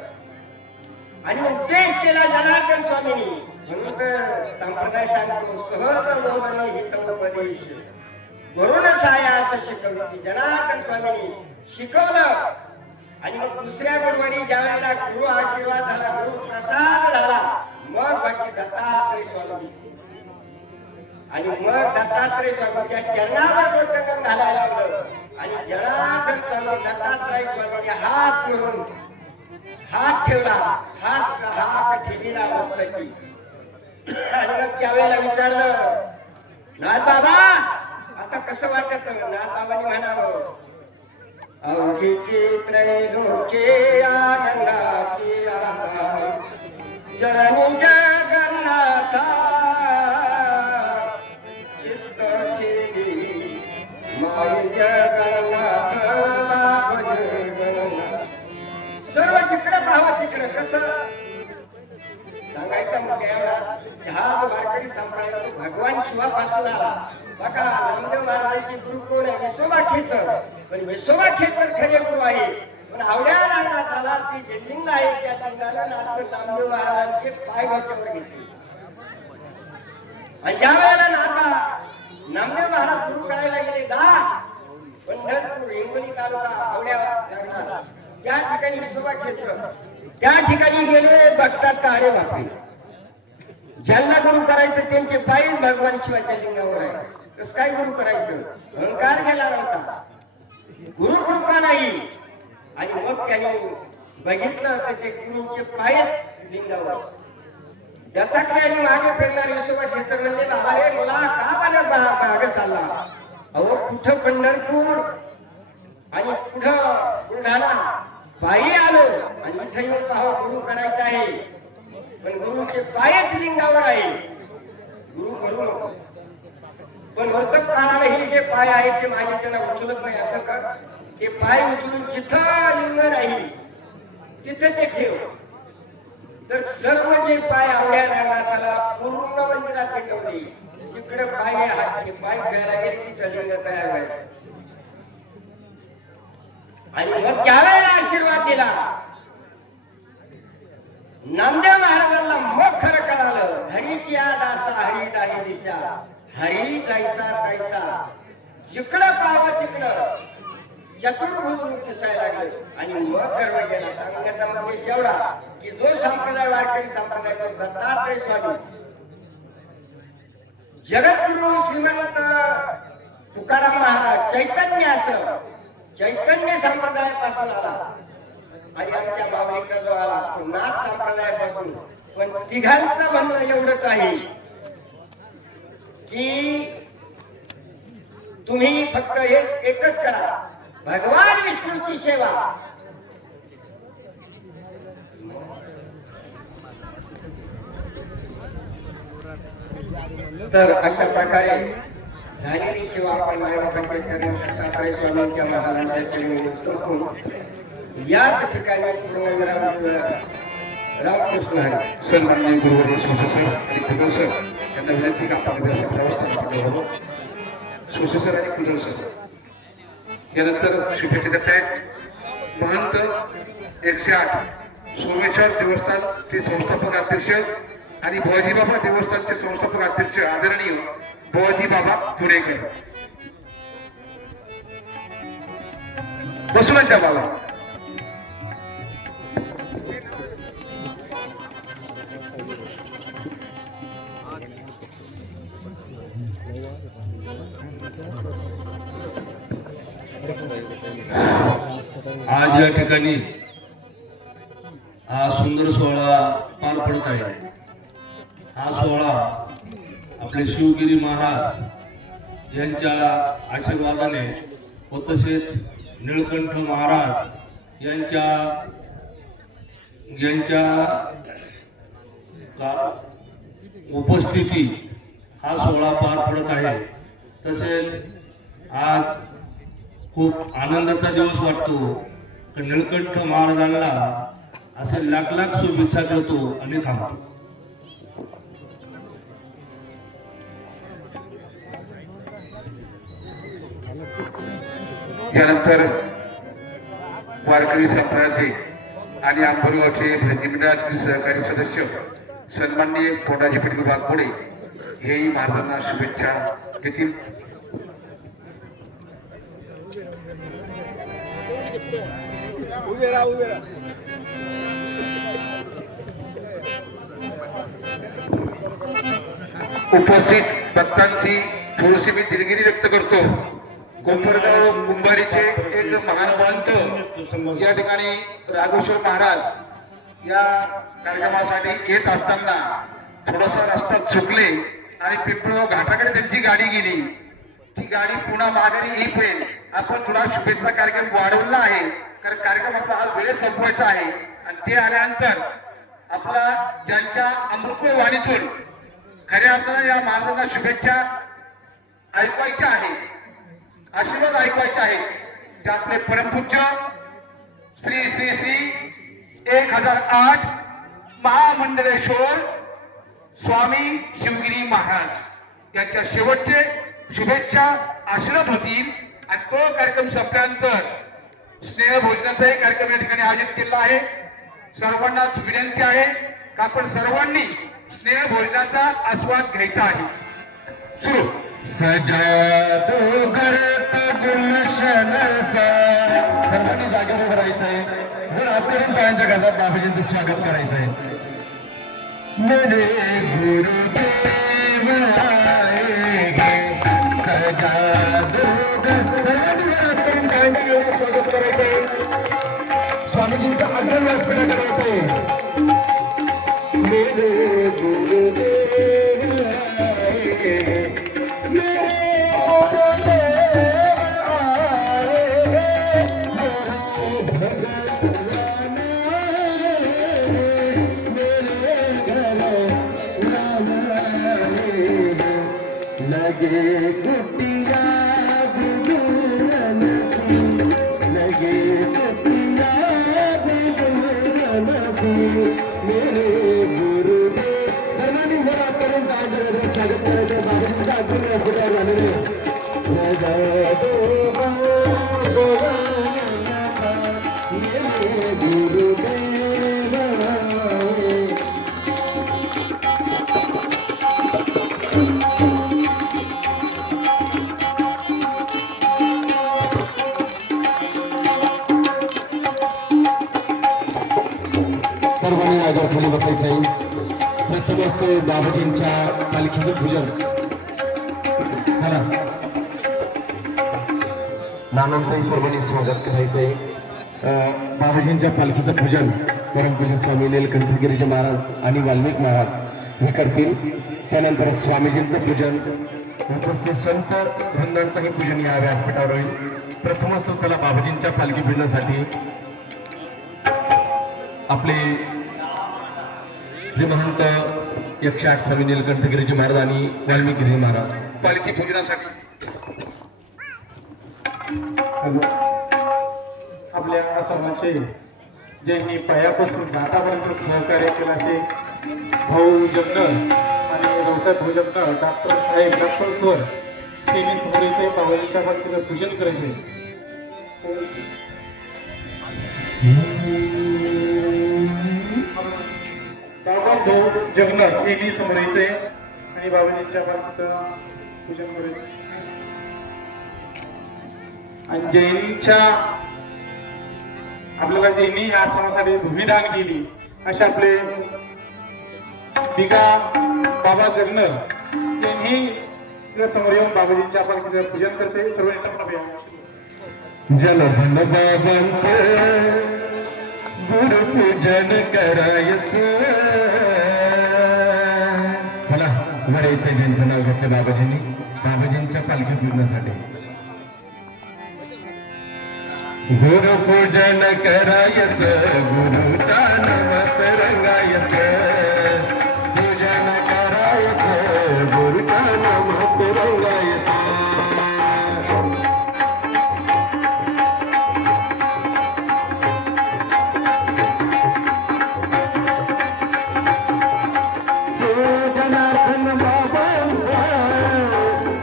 आणि उपदेश केला जनार्दन स्वामींनी. म्हणून तर संप्रदाय सांगतो, सहज बोलणे हितोपदेश वरूनच आहे असं शिकवलं. जनार्दन स्वामींनी शिकवलं आणि मग दुसऱ्या गुरुवारी ज्या वेळेला गुरु आशीर्वाद झाला, गुरु प्रसाद झाला, मग बाकी दत्तात्रय स्वामी आणि मग दत्तात्रय स्वामीच्या चरणावर बोटं घालायला लागलं. आणि जनार्दन स्वामी दत्तात्रय स्वामीने हात करून हात ठेवला, हात ठेवीला मस्तकी. आणि मग त्यावेळेला विचारलं, नाथ बाबा आता कसं वाटत? नाथ बाबांनी म्हणावं, अवघीची त्रैलोक्ये आनंदाची आभा जननी जगन्नाथा चित्त ठेवी माय जगन्नाथ बाप जगन्नाथ. सर्व जिकडे पाहावं तिकडे कसं सांगायचं. मग हा वारकरी संप्रदाय भगवान शिवापासून आला. बघा नामदेव महाराजांचे गुरु कोण आहे? विसोबा खेचर. पण विसोबा खेचर खरे गुरु आहे. पण आवड्या नागनाथ आला ती जे लिंग आहे त्या लिंगाला नामदेव महाराजांचे पाय वरच्यावर घेतले. आणि ज्या वेळेला नामदेव महाराज गुरु करायला गेले, पंढरपूर हिंगोली तालुका आवड्या नागनाथ त्या ठिकाणी विसोबा खेचर त्या ठिकाणी गेले. बघतात का अरे बापरे, ज्यांना गुरु करायचं त्यांचे पाय भगवान शिवाच्या लिंगावर आहे. कसं काय गुरु करायचं? अहंकार गेला नव्हता, गुरु कृपा नाही. आणि मग त्यांनी बघितलं तर ते गुरुंचे पाय लिंगावर. त्याच्याकडे आणि मागे फिरणार यशोबा खेचर म्हणले, बाबा रे मला का मागे चालला? अहो कुठं पंढरपूर आणि कुठं बुलढाणा पायी आलो आणि इथे येऊन पाहा गुरु करायचं आहे. पण गुरुचे पायच लिंगावर आहे. गुरु करू नको, पण वरच प्राणाला हे जे पाय आहे ते माझे त्यांना उचलत नाही. असं कर, ते पाय उचलून जिथं लिंग नाही तिथं ते ठेव. तर सर्व जे पाय आवड्या नागासाला पूर्ण मंदिरात ठेवली. जिकडे पाय हातचे पाय खेळायला गेले तिथं लिंग तयार व्हायचं. आणि मग त्यावेळेला आशीर्वाद दिला. नामदेव महाराजांना मग खरं कळालं, हरीची दासा हरी दाही दिशा, हरी कैसा कैसा. जिकडं पाहावं तिकडं चतुर्भुज दिसायला लागले. आणि मग गर्व गेला. सांगण्याचा म्हणजे एवढा की जो संप्रदाय वारकरी संप्रदायाचा दत्तात्रय स्वामी जगद्गुरु श्रीमंत तुकाराम महाराज चैतन्य असं चैतन्य संप्रदायापासून आला. आणि आमच्या माऊलीचा जो आला तो नाथ संप्रदायापासून. पण तिघांचं म्हणणं एवढंच आहे की तुम्ही फक्त एकच करा, भगवान विष्णूची सेवा. तर अशा प्रकारे झालेली सेवा आपण मायबापांच्या चरणी दत्तात्रय स्वामींच्या महाराजांच्या चरणी समर्पून याच ठिकाणी रामकृष्ण हरी. सन्माननीय गुरुवर्य सोसेसर आणि कुदळ सर यांना विनंती की आपण व्यवस्था सोसेसर आणि कुदळ सर यानंतर शुभेच्छा देत आहेत महंत 108 सोमेश्वर देवस्थानचे संस्थापक अध्यक्ष आणि बुवाजी बाबा देवस्थानचे संस्थापक अध्यक्ष आदरणीय बुवाजी बाबा पुणेकर. बसूनच्या बाबा आज या ठिकाणी हा सुंदर सोहळा पार पडत आहे. हा सोहळा आपले शिवगिरी महाराज यांच्या आशीर्वादाने व तसेच निळकंठ महाराज यांच्या उपस्थिती हा सोहळा पार पडत आहे. तसेच आज खूप आनंदाचा दिवस वाटतो की निळकंठ महाराजांना असे लाख लाख शुभेच्छा देतो आणि थांबतो. यानंतर वारकरी संप्रदायाचे आणि अंबरगावचे भजनी सहकारी सदस्य सन्माननीय पोटाजी पिटू बागपुडे हेही महाराजांना शुभेच्छा देतील. उपस्थित भक्तांची थोडीशी मी दिलगिरी व्यक्त करतो. कोपरगाव कुंभारीचे एक महान या ठिकाणी राघवेश्वर महाराज या कार्यक्रमासाठी येत असताना थोडासा रस्ता चुकले आणि पिंपळगाव घाटाकडे त्यांची गाडी गेली. ती गाडी पुन्हा माघारी येईपर्यंत आपण थोडा शुभेच्छा कार्यक्रम वाढवला आहे, कारण कार्यक्रम आपला हा वेळ संपवायचा आहे. आणि ते आल्यानंतर आपला ज्यांच्या अमृत वाणीतून खऱ्या अर्थानं या महाराजांना शुभेच्छा ऐकवायच्या आहे, आशीर्वाद ऐकवायचे आहे. ते आपले परमपूज्य श्री श्री श्री 1008 महामंडलेश्वर स्वामी शिवगिरी महाराज यांच्या शेवटचे शुभेच्छा आशीर्वाद होतील. आणि तो कार्यक्रम संपल्यानंतर स्नेह भोजनाचाही कार्यक्रम या ठिकाणी आयोजित केला आहे. सर्वांनाच विनंती आहे का आपण सर्वांनी स्नेह भोजनाचा आस्वाद घ्यायचा आहे. सुरू. सजा दो घर गुलशन सर्वांनी जागेवर उभं राहायचंय. जर हात करून पायांच्या घरात बाबाजींचं स्वागत करायचंय. मेरे गुरुदेव आएंगे सजा दो घर. सर्वांनी हात करून पायांच्या घरात स्वागत करायचंय. स्वामीजींचा आग्रह व्यासपीठाकडे करायचंय. मेरे गुरुदेव आएंगे लगे कुटिया बुलबुल सर्वांनी आगर खाली बसायचं आहे. प्रथमच तो बाबाजींच्या पालखीचं पूजन. चला, नानांचंही सर्वांनी स्वागत करायचंय. बाबाजींच्या पालखीचं पूजन परमपूज्य स्वामी नीलकंठगिरीजी महाराज आणि वाल्मिक महाराज हे करतील. त्यानंतर स्वामीजींचं पूजन, उपस्थित संत वृंदांचंही पूजन या व्यासपीठावर होईल. प्रथमच तो चला बाबाजींच्या पालखी पूजनासाठी आपले श्री महंत 108 स्वामी नीलकंठगिरीजी महाराज आणि वाल्मिकीजी महाराज पालखी पूजनासाठी. आपल्या आसामाचे ज्यांनी पायापासून दातापर्यंत सहकार्य केलं असे भाऊ जगन आणि रावसाहेब भाऊ जगन, डॉक्टर साहेब, डॉक्टर स्वर त्यांनी समोरचे बाबाजीच्या पालखीचं पूजन करायचे. बाबा भाऊ जगन यांनी समोरचे आणि बाबाजींच्या पालखीचं पूजन करायचं. आणि जैनच्या आपल्याला त्यांनी या आश्रमासाठी भूमिदान केली असे आपले दिगा बाबा जगन यांनी समोर येऊन बाबाजींच्या पालखीचं पूजन करते. सर्व जलभन बाबांचं गुरुपूजन करायचं. चला, वरायचं ज्यांचं नाव घेतलं बाबाजींनी बाबाजींच्या पालखी पूजनासाठी. गुरुपूजन करायचं, गुरुच्या नामात रंगायचं. पूजन करायचं, गुरुच्या नामात रंगायचं. जनार्दन बाबांचा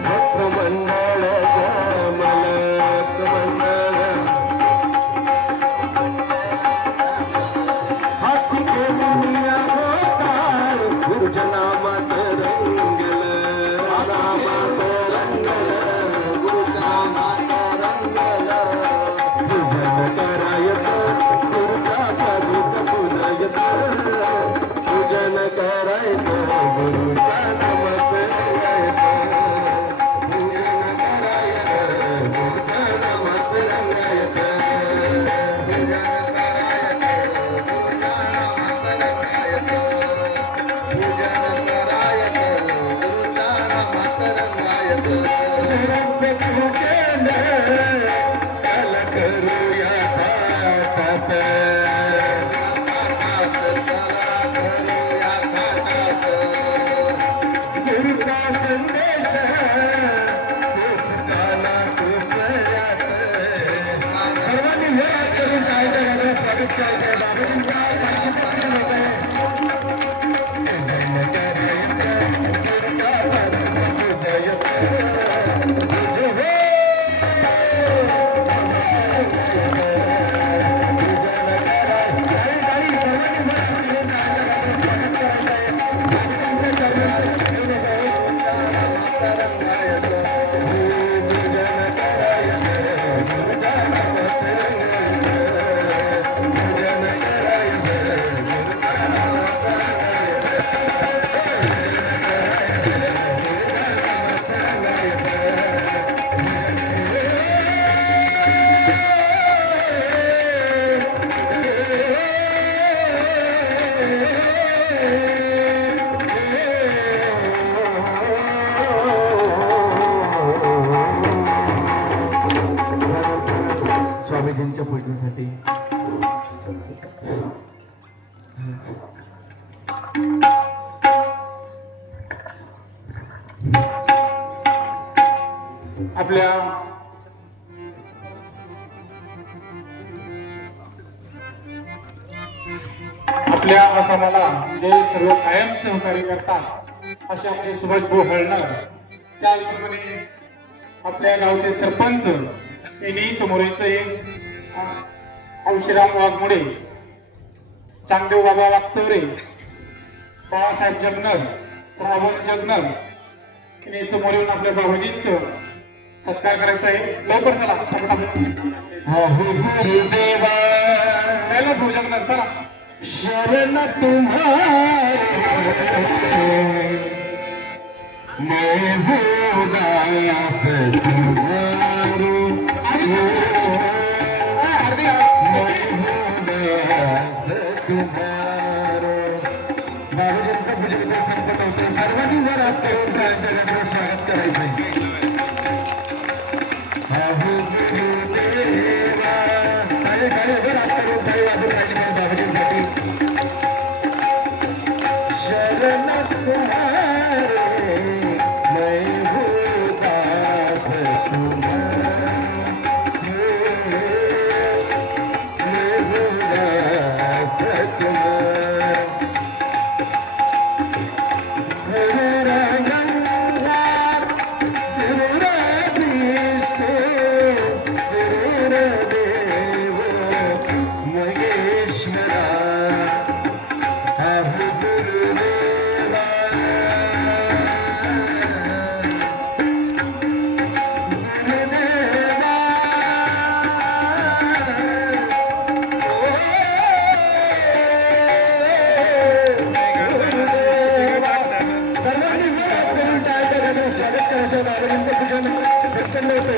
भक्तमंडळ मंडळ हाती दुनिया होतार गुरुजनामात रंगल. नामात रंगल, गुरुजनामात रंगल. पूजन करायचं, गुरुच्या पादुका पूजायचं. पूजन करायचं, गुरुच्या नामात रंगायचं. पूजन करायचं, गुरुच्या नामात रंगायचं. पूजन करायचं, गुरुच्या नामात रंगायचं. पूजन करायचं, गुरुच्या नामात रंगायचं. गुरुचं पूजन चला करूया पाठात. गुरुचा संदेश पोचताना कृपयात. सर्वांनी वेळ करून कायदा घालून स्वागत करायचं. बाबाजींच्या पालखीचं पूजन होत आहे. पूजन करायचं, गुरुच्या पादुका पूजायचं. पूजन हो. स्वामीजींच्या पूजनासाठी आपल्या आपल्या आसामाला जे सर्व कायम सहकार्य करतात असे आमचे सुभाष भाऊ हळणर, त्याचप्रमाणे आपल्या गावचे सरपंच यांनी समोर यायचं औशीराम वाघमोडे, चांगदेव बाबा वागचौरे, बाळासाहेब जगनर, श्रावण जगनर यांनी समोर येऊन आपल्या बाबाजींचं सत्कार करायचा आहे. लवकर चला भाऊ जगनर चला. शरण तुम्हारे मैं हूँ दास तुम्हारो, बाबाजींचं पूजन संपन्न होतं. सर्वांनी वर आज करून त्यांच्या स्वागत करायचं. बाबाजींसाठी शरण तुम्हारे मैं हूँ दास तुम्हारा, मैं हूँ दास तुम्हारा. गुरुरा गंगा गुरुरा विष्णु गुरुरा देव महेश्वरा, हरि गुरुदेवा गुरुदेवा. सर्वांनी स्वागत करून टाळ्या स्वागत करायचं. बाबाजींचं पूजन संपन्न होते.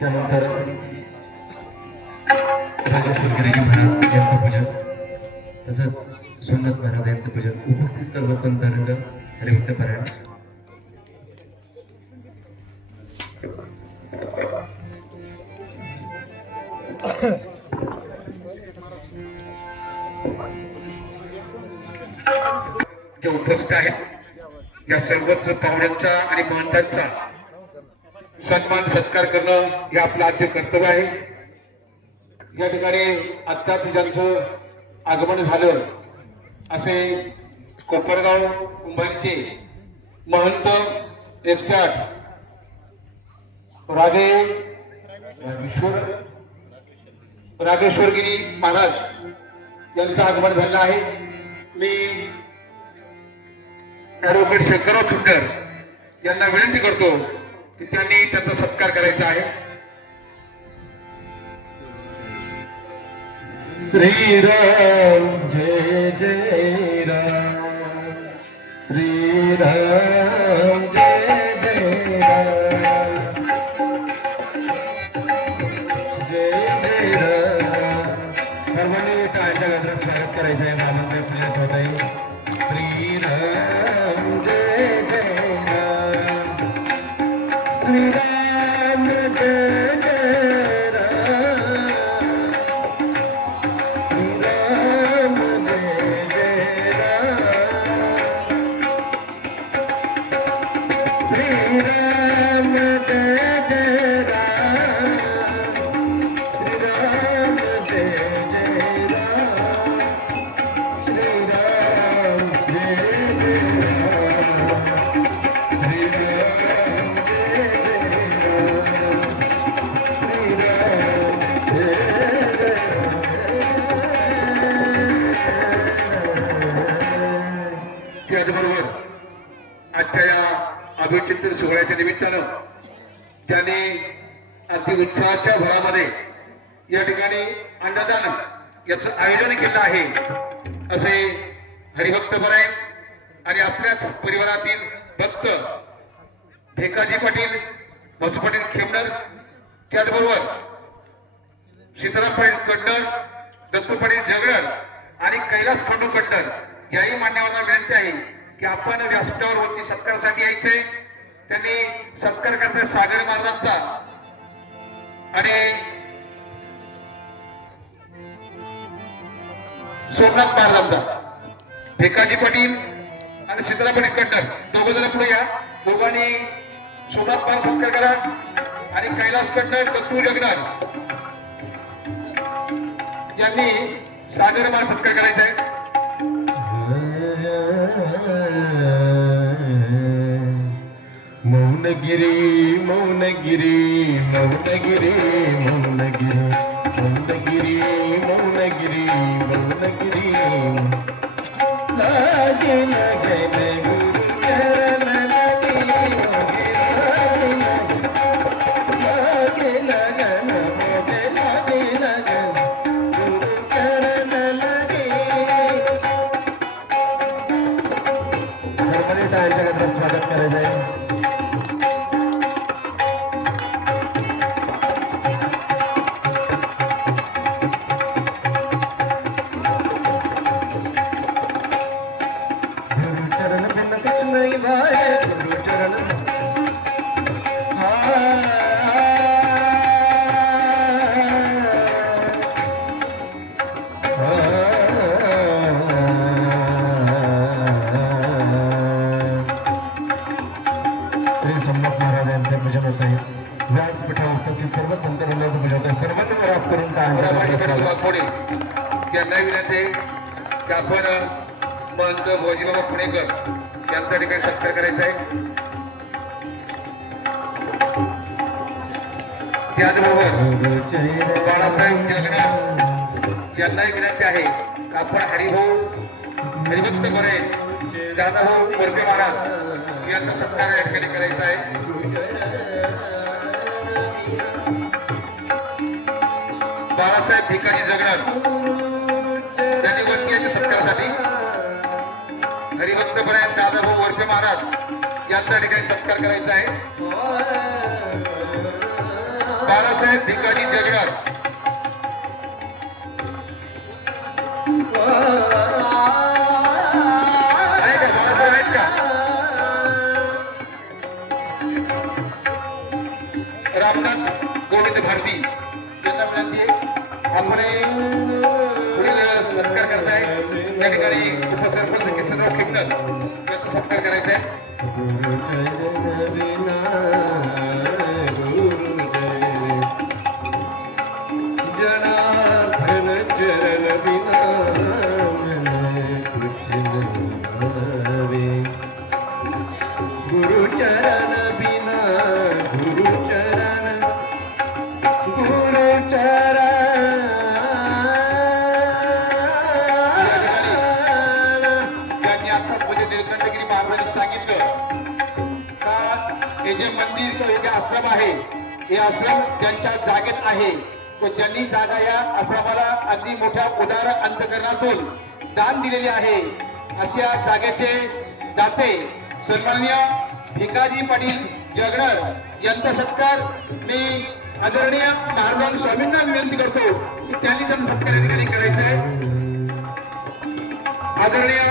त्यानंतर राजेश्वर गिरीजी महाराज यांचं पूजन, तसंच सोमनाथ महाराज यांचं पूजन. उपस्थित सर्व संतांना हरिविठ्ठल पारायण. जे उपस्थित आहेत या सर्वच पाहुण्यांचा आणि महंतांचा सन्मान सत्कार करणं हे आपलं आद्य कर्तव्य आहे. या ठिकाणी आत्ताच ज्यांचं आगमन झालं असे कोपरगाव कुंभारचे महंत 108 रागेश्वरगिरी महाराज यांचं आगमन झालं आहे. मी ॲडव्होकेट शंकरराव सुंदर यांना विनंती करतो की त्यांनी त्याचा सत्कार करायचा आहे. श्रीराम जय जय राम, श्रीराम जय जय राम, जय जय राम. सर्वांनी टाळ्यांच्या गजरात स्वागत करायचं आहे. बाबांचं पूजन होत आहे. श्रीराम जय जय राम, श्रीराम जय जय राम, श्रीराम जय जय राम, श्रीराम जय जय राम, श्रीराम जय जय राम, श्रीराम जय जय त्याचबरोबर आजच्या या अभिचिंतन सोहळ्याच्या निमित्तानं त्यांनी अति उत्साहाच्या भरामध्ये या ठिकाणी अन्नदान याचं आयोजन केलं आहे असे हरिभक्त बराय आणि आपल्याच परिवारातील भक्त भिकाजी पाटील, बसू पाटील खेमनर, त्याचबरोबर सीताराम पाटील कंडर, दत्तू पाटील जगडर आणि कैलास खंडू कंडर याही मान्यवरांना विनंती आहे की आपण व्यासपीठावर वरती सत्कारासाठी यायचे. त्यांनी सत्कार करतात सागर महाराजांचा आणि सोमनाथ महाराजांचा. भिकाजी पाटील आणि सीताराम पाटील कंडर दोघ जण पुढे या. दोघांनी सोमनाथ महाराज सत्कार करा आणि कैलास कंडर, दत्तू जगनार यांनी सागर महाराज सत्कार करायचा आहे. मौनगिरी मौनगिरी मौनगिरी मौनगिरी मौनगिरी मौनगिरी मौनगिरी लागे लागे गुरु चरण लागे लागे लगन मोगे लागे लगन गुरु चरण लागे. सर्वांनी टाळ्यांच्या गजरात स्वागत करायचं आहे. त्यांना विनंती की आपण महंत भोजीबाबा पुणेकर यांच्या ठिकाणी सत्कार करायचा आहे. त्याचबरोबर बाळासाहेब जगनाथ यांनाही विनंती आहे की आपण हरिभक्त बरे दादाभाऊ वर्गे महाराज यांचा सत्कार या ठिकाणी करायचा आहे. बाळासाहेब भिकाजी जगनार त्यांनी वरती सत्कारासाठी हरिभक्त बरे दादाभाऊ वर्गे महाराज यांच्या ठिकाणी सत्कार करायचा आहे. बाळासाहेब भिकाजी जगनार आहे का? बाळासाहेब आहेत का? रामनाथ गोविंद भारती यांना विनंती आहे आपण पुढील सत्कार करताय. त्या ठिकाणी उपसरपंच किसनराव खेमनर यांचा सत्कार करायचा आहे. हे जे मंदिर हे आश्रम आहे हे आश्रम ज्यांच्या जागेत आहे तो ज्यांनी जागा या आश्रमाला अगदी मोठ्या उदार अंतकरणातून दान दिलेले आहे अशा जागेचे दाते सन्माननीय भिकाजी पाटील जगनार यांचा सत्कार मी आदरणीय महाराज स्वामींना विनंती करतो की त्यांनी त्यांचा सत्कार या ठिकाणी करायचा आहे. आदरणीय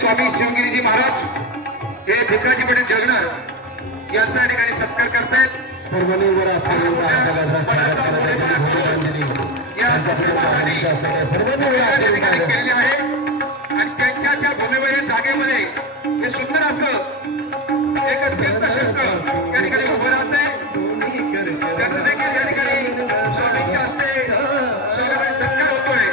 स्वामी शिवगिरीजी महाराज हे भिकाजी पाटील जगनार यांचा ठिकाणी सत्कार करतायत. सर्वांनी केलेले आहे आणि त्यांच्या त्या भूमीवरील जागेमध्ये हे सुंदर असं एक तीर्थक्षेत्र या ठिकाणी उभं राहते. त्याचं देखील या ठिकाणी स्वामींच्या हस्ते सत्कार होतोय.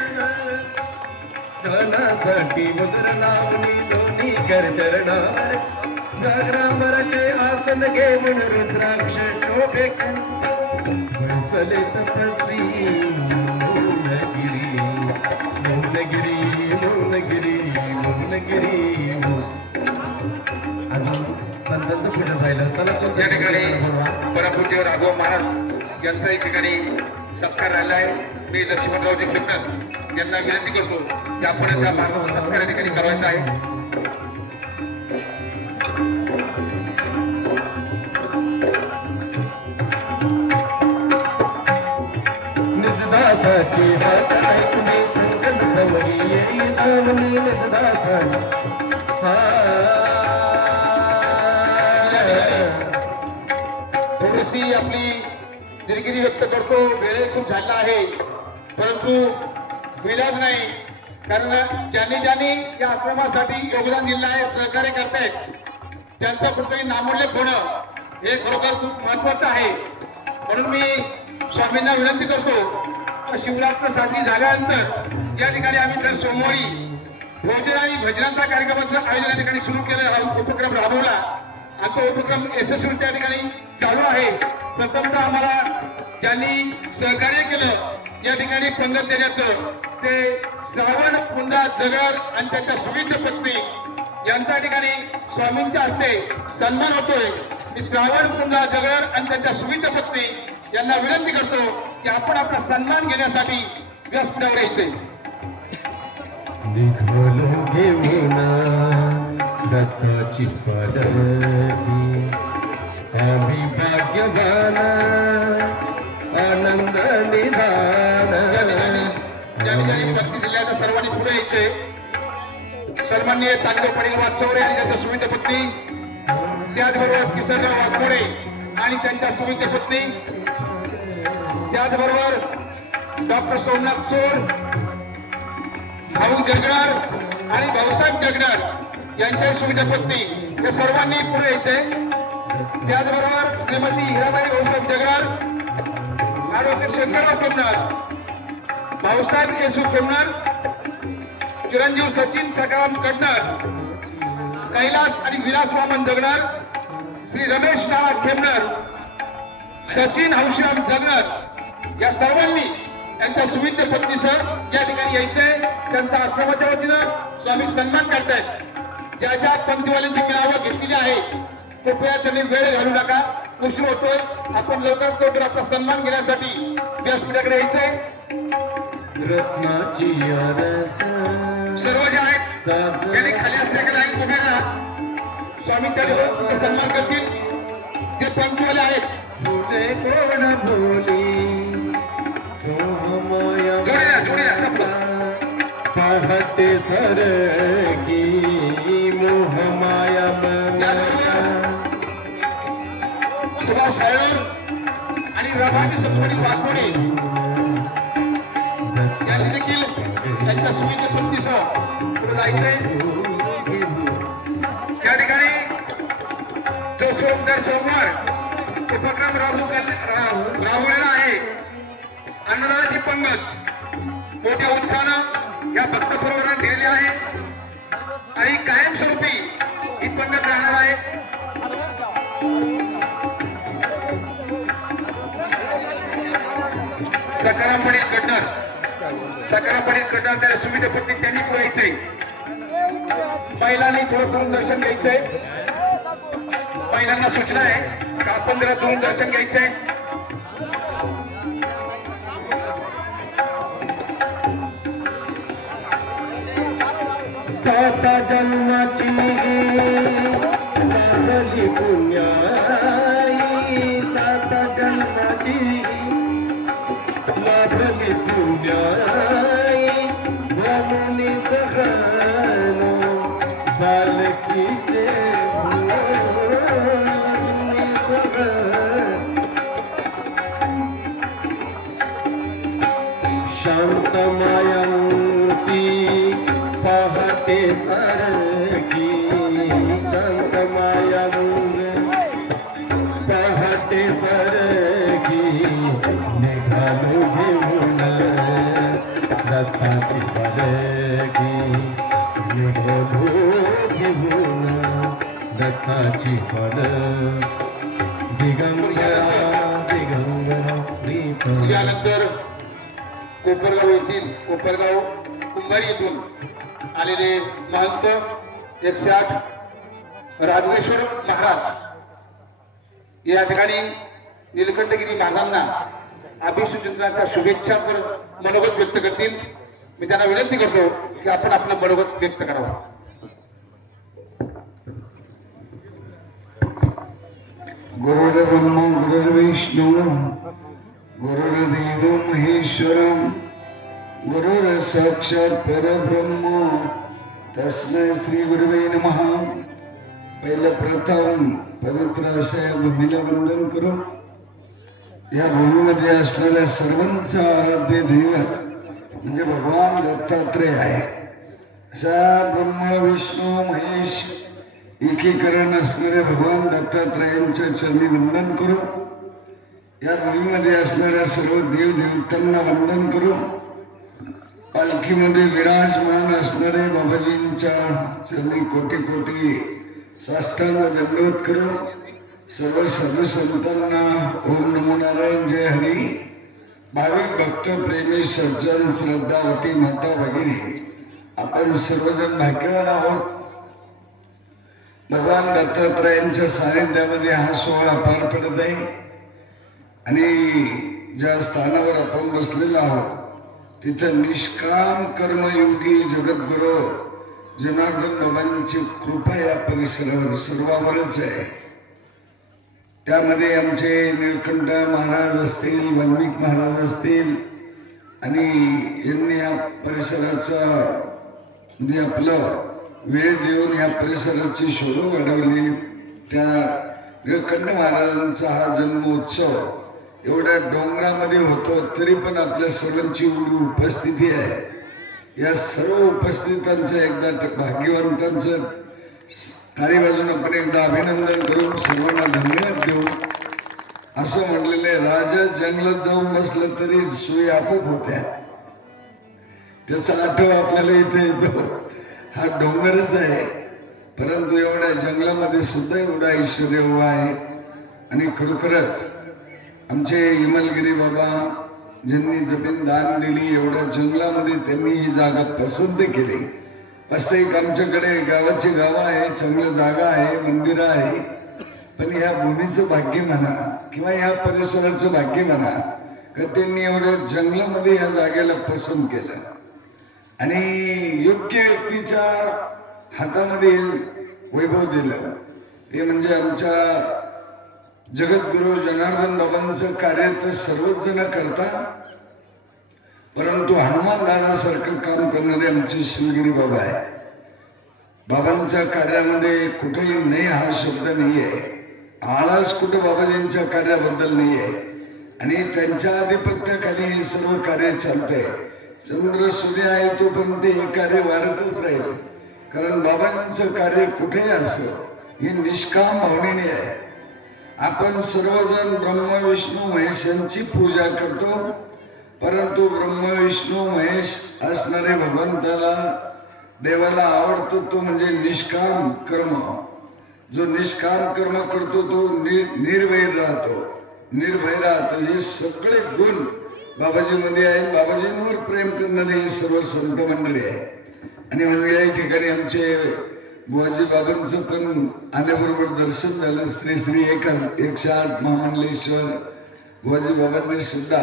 धनासाठी मुद्र लावणी दोन्ही कर चरणावर जागरांबरचे आसन घेऊन रुद्राक्ष शोभे बसले तपस्वी मौनगिरी मौनगिरी मौनगिरी मौनगिरी. अजून संतांचं पूजन राहिलं. चला या ठिकाणी परमपूज्य राघव महाराज यांचा या ठिकाणी सत्कार राहिला आहे. मी लक्ष्मणरावजी खेमकर यांना विनंती करतो की आपण त्या मार्गाचा सत्कार या ठिकाणी करायचा आहे. निजदासाची हात ऐकणे संकट समरी येई धावणे निजदासाची थोडीशी आपली दिलगिरी व्यक्त करतो. वेळ खूप झाला आहे परंतु विलाज नाही, कारण ज्यांनी या आश्रमासाठी योगदान दिलं आहे, सहकार्य करतायत, त्यांचं कुठेतरी नामोल्लेख होणं हे खरोखर खूप महत्वाचं आहे. म्हणून मी स्वामींना विनंती करतो शिवरात्र साजरी झाल्यानंतर या ठिकाणी आम्ही दर सोमवारी भोजन आणि भजनांचा कार्यक्रमाचं आयोजन या ठिकाणी सुरू केलं, हा उपक्रम राबवला आणि तो उपक्रम यशस्वी त्या ठिकाणी चालू आहे. प्रथमतः आम्हाला ज्यांनी सहकार्य केलं या ठिकाणी पंगत देण्याचं ते श्रावण पुंजा जगर आणि त्यांच्या सुविध पत्नी यांच्या ठिकाणी स्वामींच्या हस्ते सन्मान होतोय. मी श्रावण पुंजा जगर आणि त्यांच्या सुविध पत्नी यांना विनंती करतो की आपण आपला सन्मान घेण्यासाठी व्यासपीठावर यायचे. निघालो घेऊन दत्ताची पालखी आम्ही भाग्यवान आनंद निधान. ज्यांनी पत्नी दिल्या त्या सर्वांनी पुढे यायचे. सन्माननीय चांगले पाटील वागचौरे आणि त्यांच्या सुविध पत्नी, त्याचबरोबर किसनराव वाघमोडे आणि त्यांच्या सुविध पत्नी, त्याचबरोबर डॉक्टर सोमनाथ सोर, भाऊ जगणार आणि भाऊसाहेब जगणार यांच्या सुविधा पत्नी या सर्वांनी पुढे यायचे. त्याचबरोबर श्रीमती हिराबाई भाऊसाहेब जगणार, ॲडव्होकेट शंकरराव खेमणार, भाऊसाहेब येशू खेमणार, चिरंजीव सचिन सकाराम कडणार, कैलास आणि विलास वामन जगणार, श्री रमेश नाना खेमणार, सचिन हंशीराम जगणार या सर्वांनी त्यांच्या सुविध पत्नीसह या ठिकाणी यायचे. त्यांचा आश्रमाच्या वतीनं स्वामी सन्मान करतायत. ज्या ज्या पंक्तीवाल्यांची मी नावं घेतलेली आहे कृपया त्यांनी वेळ घालू नका, उशीर होतोय. आपण लवकर आपला सन्मान घेण्यासाठी व्यासपीठाकडे यायचंय. रत्नाची आरस सर्व जे आहेत त्यांनी खाली असलेल्या लाईन उभे राहा. स्वामींच्या सन्मान करतील. जे पंक्तीवाले आहेत तुझे कोण बोली पहाटे सरकी मोहमाया सुभाष आयोर आणि रघुनाथ सत्वणी वाघमोडे यांनी देखील त्यांच्या सुविध पत्नीसह पुढे जायचंय. त्या ठिकाणी जो सोमवार उपक्रम राबवलेला आहे, अन्नदानाची पंगत मोठ्या उत्साहानं या भक्त परिवाराने दिलेली आहे आणि कायमस्वरूपी ही पंगत राहणार आहे. सकाराम पाटील कडणार त्या सुविधा पत्नी त्यांनी पुढे यायचंय. महिलांनी थोडं करून दर्शन घ्यायचंय. महिलांना सूचना आहे का आपण जरा करून दर्शन घ्यायचंय. सात जन्माची लागली पुण्याई, सात जन्माची लागली पुण्याई, ब्राह्मणीच गाणं बालकीचे शांत मायामूर्ती पहाटे सारखी, शांत मायामूर्ती पहाटे सारखी निघालो घेऊन दत्ताची पालखी, निघालो घेऊन दत्ताची पालखी. दिगंबरा दिगंबरा यानंतर कोपरगाव येथील कोपरगाव कुंभारी येथून आलेले महंत 108 राजवेश्वर महाराज या ठिकाणी नीलकंठगिरी महाराजांना अभिषेक शुभेच्छा मनोगत व्यक्त करतील. मी त्यांना विनंती करतो की आपण आपलं मनोगत व्यक्त करावं. गुरुर्ब्रह्मा गुरुर्विष्णू गुरुर्देव महेश्वरम गुरुर साक्षात परब्रह्म तस्मै श्री गुरुवे नमः. पहिलं प्रथम पवित्र अशा भूमीला वंदन करून या भूमीमध्ये असणाऱ्या सर्वांचं आराध्य दैवत म्हणजे भगवान दत्तात्रय आहे. अशा ब्रह्म विष्णू महेश एकीकरण असणारे भगवान दत्तात्रयांच्या चरणी वंदन करू. या भूमीमध्ये असणाऱ्या सर्व देवदेवतांना वंदन करू. पालखीमध्ये विराजमान असणारे बाबाजींच्या चरणी कोटी कोटी साष्टांग दंडवत करू. सर्व साधू संतांना ओम नमो नारायण जय हरी. भाविक भक्त प्रेमी सज्जन श्रद्धावती माता भगिनी आपण सर्वजण भाग्यवान आहोत. भगवान दत्तात्रयांच्या सानिध्यामध्ये हा सोहळा पार पडत आहे आणि ज्या स्थानावर आपण बसलेलो आहोत तिथं निष्काम कर्मयोगी जगद्गुरु जनार्दन बाबांची कृपा या परिसरावर सर्वावरच आहे. त्यामध्ये आमचे निळकंठ महाराज असतील, वाल्मिक महाराज असतील आणि यांनी या परिसराचा म्हणजे आपलं वेळ देऊन या परिसराची शोभा वाढवली. त्या निळकंठ महाराजांचा हा जन्मोत्सव एवढ्या डोंगरामध्ये होतो तरी पण आपल्या सर्वांची एवढी उपस्थिती आहे. या सर्व उपस्थितांचं एकदा भाग्यवंतांचं काही बाजून आपण एकदा अभिनंदन करून सर्वांना धन्यवाद देऊ. असं म्हणलेलं आहे, राजा जंगलात जाऊन बसलं तरी सोयी आपोआप होत्या. त्याचा आठव आपल्याला इथे येतो. हा डोंगरच आहे परंतु एवढ्या जंगलामध्ये सुद्धा एवढा ऐश्वर्य उभा आहे. आणि खरोखरच आमचे हिमलगिरी बाबा ज्यांनी जमीन दान दिली एवढ्या जंगलामध्ये त्यांनी ही जागा पसंत केली. वास्तविक आमच्याकडे गावाची गावं आहे, चांगलं जागा आहे, मंदिरं आहे, पण ह्या भूमीचं भाग्य म्हणा किंवा ह्या परिसराचं भाग्य म्हणा का त्यांनी एवढ्या जंगलामध्ये या जागेला पसंत केलं आणि योग्य व्यक्तीच्या हातामध्ये वैभव दिलं. ते म्हणजे आमच्या जगद्गुरु जनार्दन बाबांचं कार्य तर सर्वच जण करतात परंतु हनुमान दादासारखं काम करणारे आमचे शिवगिरी बाबा आहे. बाबांच्या कार्यामध्ये कुठेही नाही हा शब्द नाही आहे. आळस कुठे बाबाजींच्या कार्याबद्दल नाही आहे आणि त्यांच्या आधिपत्याखाली हे सर्व कार्य चालतंय. चंद्र सूर्य आहे तोपर्यंत हे कार्य वाढतच राहील कारण बाबांचं कार्य कुठेही असो हे निष्काम भावनेने आहे. आपण सर्वजण ब्रह्म विष्णू महेश यांची पूजा करतो परंतु ब्रह्म विष्णू महेश असणारे भगवंताला देवाला आवडतो तो म्हणजे निष्काम कर्म. जो निष्काम कर्म करतो तो निर्वैर राहतो, निर्भय राहतो. हे सगळे गुण बाबाजीमध्ये आहेत. बाबाजींवर प्रेम करणारे हे सर्व संत मंडळी आहे. आणि म्हणून या ठिकाणी आमचे बुवाजी बाबांचं पण आल्याबरोबर दर्शन झालं. श्री श्री 108 महामंडलेश्वर बुवाजी बाबांनी सुद्धा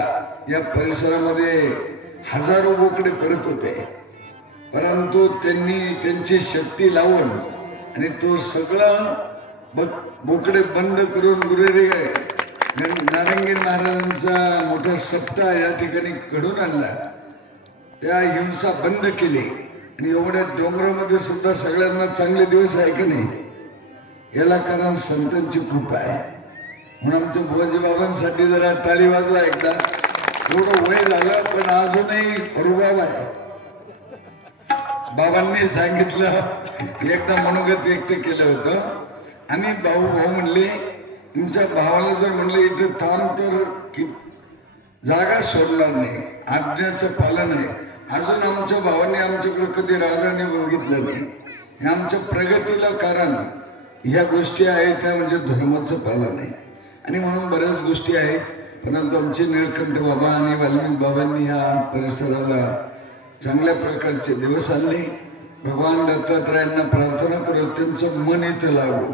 या परिसरामध्ये हजारो बोकडे पडत होते परंतु त्यांनी त्यांची शक्ती लावून आणि तो सगळा बोकडे बंद करून गुरुदेव नारायण महाराजांचा मोठा सप्ताह या ठिकाणी घडून आणला. त्या हिंसा बंद केली आणि एवढ्या डोंगरामध्ये सुद्धा सगळ्यांना चांगले दिवस आहे की नाही याला कारण संतांची कृपा आहे. म्हणून आमच्या बुवाजी बाबांसाठी जरा टाळी वाजवा एकदा. एवढं वय झालं पण अजूनही रुबाब आहे. बाबांनी सांगितलं एकदा मनोगत व्यक्त केलं होतं आणि भाऊ म्हणले तुमच्या भावाला जर म्हणले इथे थांब तर की जागा सोडणार नाही, आज्ञाचं पालन आहे. अजून आमच्या भावाने आमच्याकडे कधी रागाने बघितलं नाही. हे आमच्या प्रगतीला कारण ह्या गोष्टी आहेत त्या म्हणजे धर्माचं पालन आहे. आणि म्हणून बऱ्याच गोष्टी आहेत परंतु आमचे निळकंठ बाबा आणि वाल्मिक बाबांनी ह्या परिसराला चांगल्या प्रकारचे दिवस आणले. भगवान दत्तात्रयांना प्रार्थना करत त्यांचं मन इथं लागू.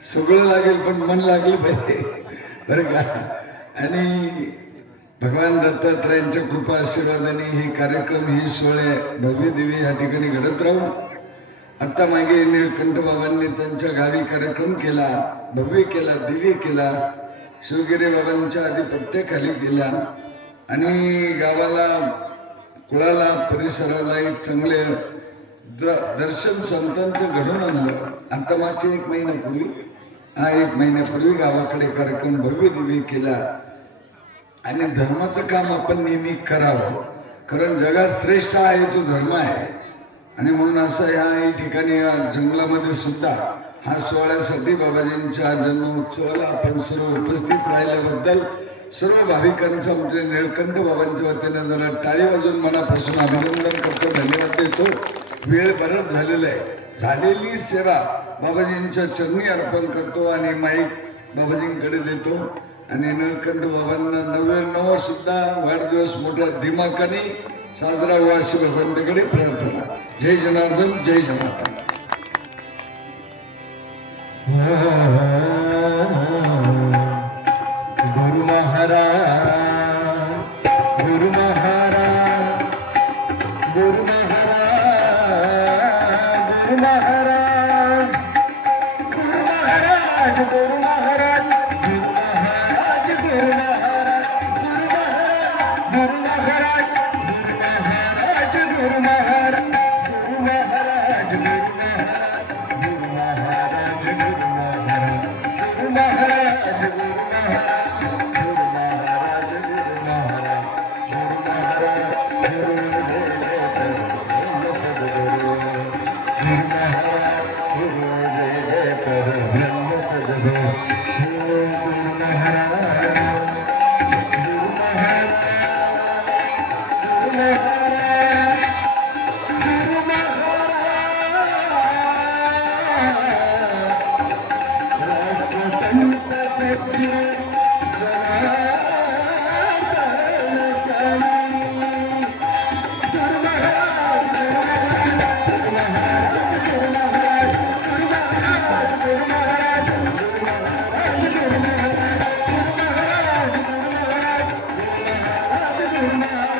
सगळं लागेल पण मन लागलं पाहिजे बरं का. आणि भगवान दत्तात्रयांच्या कृपा आशीर्वादाने हे कार्यक्रम ही सोहळे भव्य दिव्य या ठिकाणी घडत राहून आता मागे निळकंठ बाबांनी त्यांच्या गावी कार्यक्रम केला, भव्य केला, दिव्य केला, शिवगिरी बाबांच्या आधिपत्याखाली केला आणि गावाला, कुळाला, परिसराला एक चांगले दर्शन संतांचं घडून आणलं. आता मागच्या 1 महिन्यापूर्वी, 1 महिन्यापूर्वी गावाकडे कार्यक्रम भव्य दिव्य केला. आणि धर्माचं काम आपण नेहमी करावं, कारण जगात श्रेष्ठ आहे तो धर्म आहे. आणि म्हणून असं या ठिकाणी या जंगलामध्ये सुद्धा हा सोहळ्यासाठी बाबाजींच्या जन्मोत्सवाला आपण सर्व उपस्थित राहिल्याबद्दल सर्व भाविकांचं आमच्या निळकंठ बाबांच्या वतीने जरा टाळी वाजवून मनापासून अभिनंदन करतो, धन्यवाद देतो. वेळ बरंच झालेला आहे. झालेली सेवा बाबाजींच्या चरणी अर्पण करतो आणि माईक बाबाजींकडे देतो. आणि निळकंठ बाबांना 99 सुद्धा वाढदिवस मोठ्या दिमाखाने साजरा व्हावा अशी भगवंताकडे प्रार्थना. जय जनार्दन, जय जनार्दन. गुरु महाराज, गुरु महाराज, गुरु महाराज, गुरु महाराज, गुरु महाराज, गुरु महाराज, गुरु महाराज, गुरु महाराज, गुरु महाराज, गुरु महाराज, गुरु महाराज, गुरु महाराज, गुरु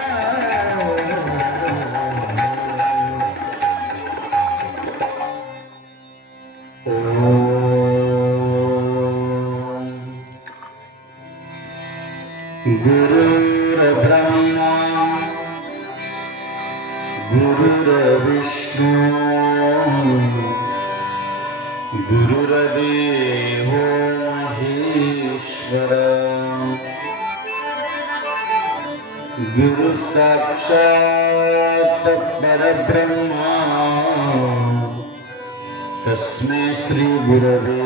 महाराज, गुरु महाराज, गुरु गुरुर्ब्रह्मा गुरुर्विष्णु गुरुर्देवो महेश्वर गुरु साक्षात् परब्रह्मा तस्मै श्री गुरवे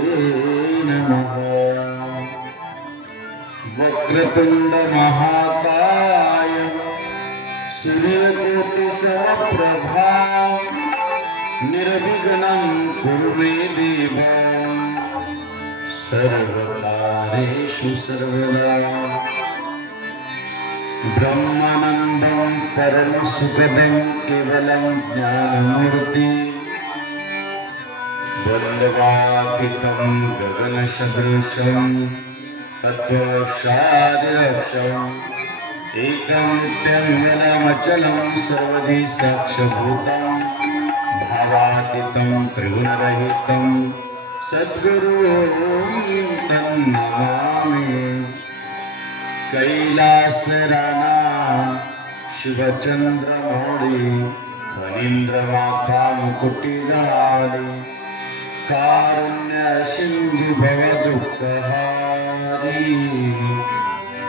नमः. वक्रतुंड महाकाय सूर्यकोटि समप्रभा निर्विघ्नं कुरु मे देव सर्वकार्येषु सर्वदा. ब्रह्मानन्दं परं सुखदं केवलं ज्ञानमूर्ति वन्दवाकितं गगनसदृशं तत्त्वशादिरक्षम् एकं नित्यमचलं सर्वधि साक्षभूतं भावातीतं त्रिगुणरहितं सद्गुरुं तन्नमामि. कैलासराना शिवचंद्रमौळी फणींद्रमाथा मुकुटिधारी कारुण्य सिंधु भवदुःखहारी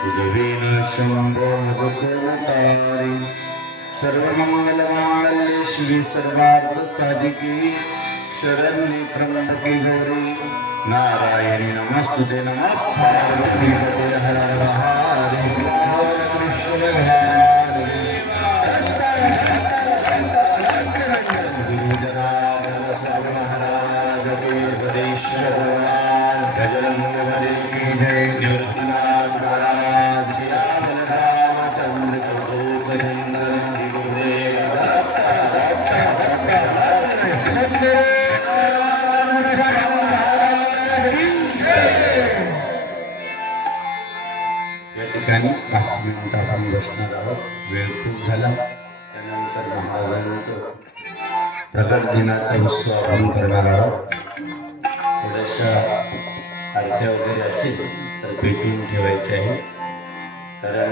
उदवीन शंभो दुःखतारी. सर्वमंगलमांगल्ये शिवे सर्वार्थ साधिके शरण्ये त्र्यंबके गौरी नारायणी नमस्तुते. नमः पार्वतीपते हर हर महादेव. कृष्ण हरे महाराज के हरेश्वर गजरंग हरे की जय. निवृत्तिनाथ महाराज की रामचंद्र प्रभु या ठिकाणी 5 मिनिटं आपण बसणार आहोत. वेळ खूप झाला. त्यानंतर महाराजांचं प्रगट दिनाचा उत्सव आपण करणार आहोत. थोड्याशा आरत्या वगैरे असेल तर पेटून ठेवायचे आहे, कारण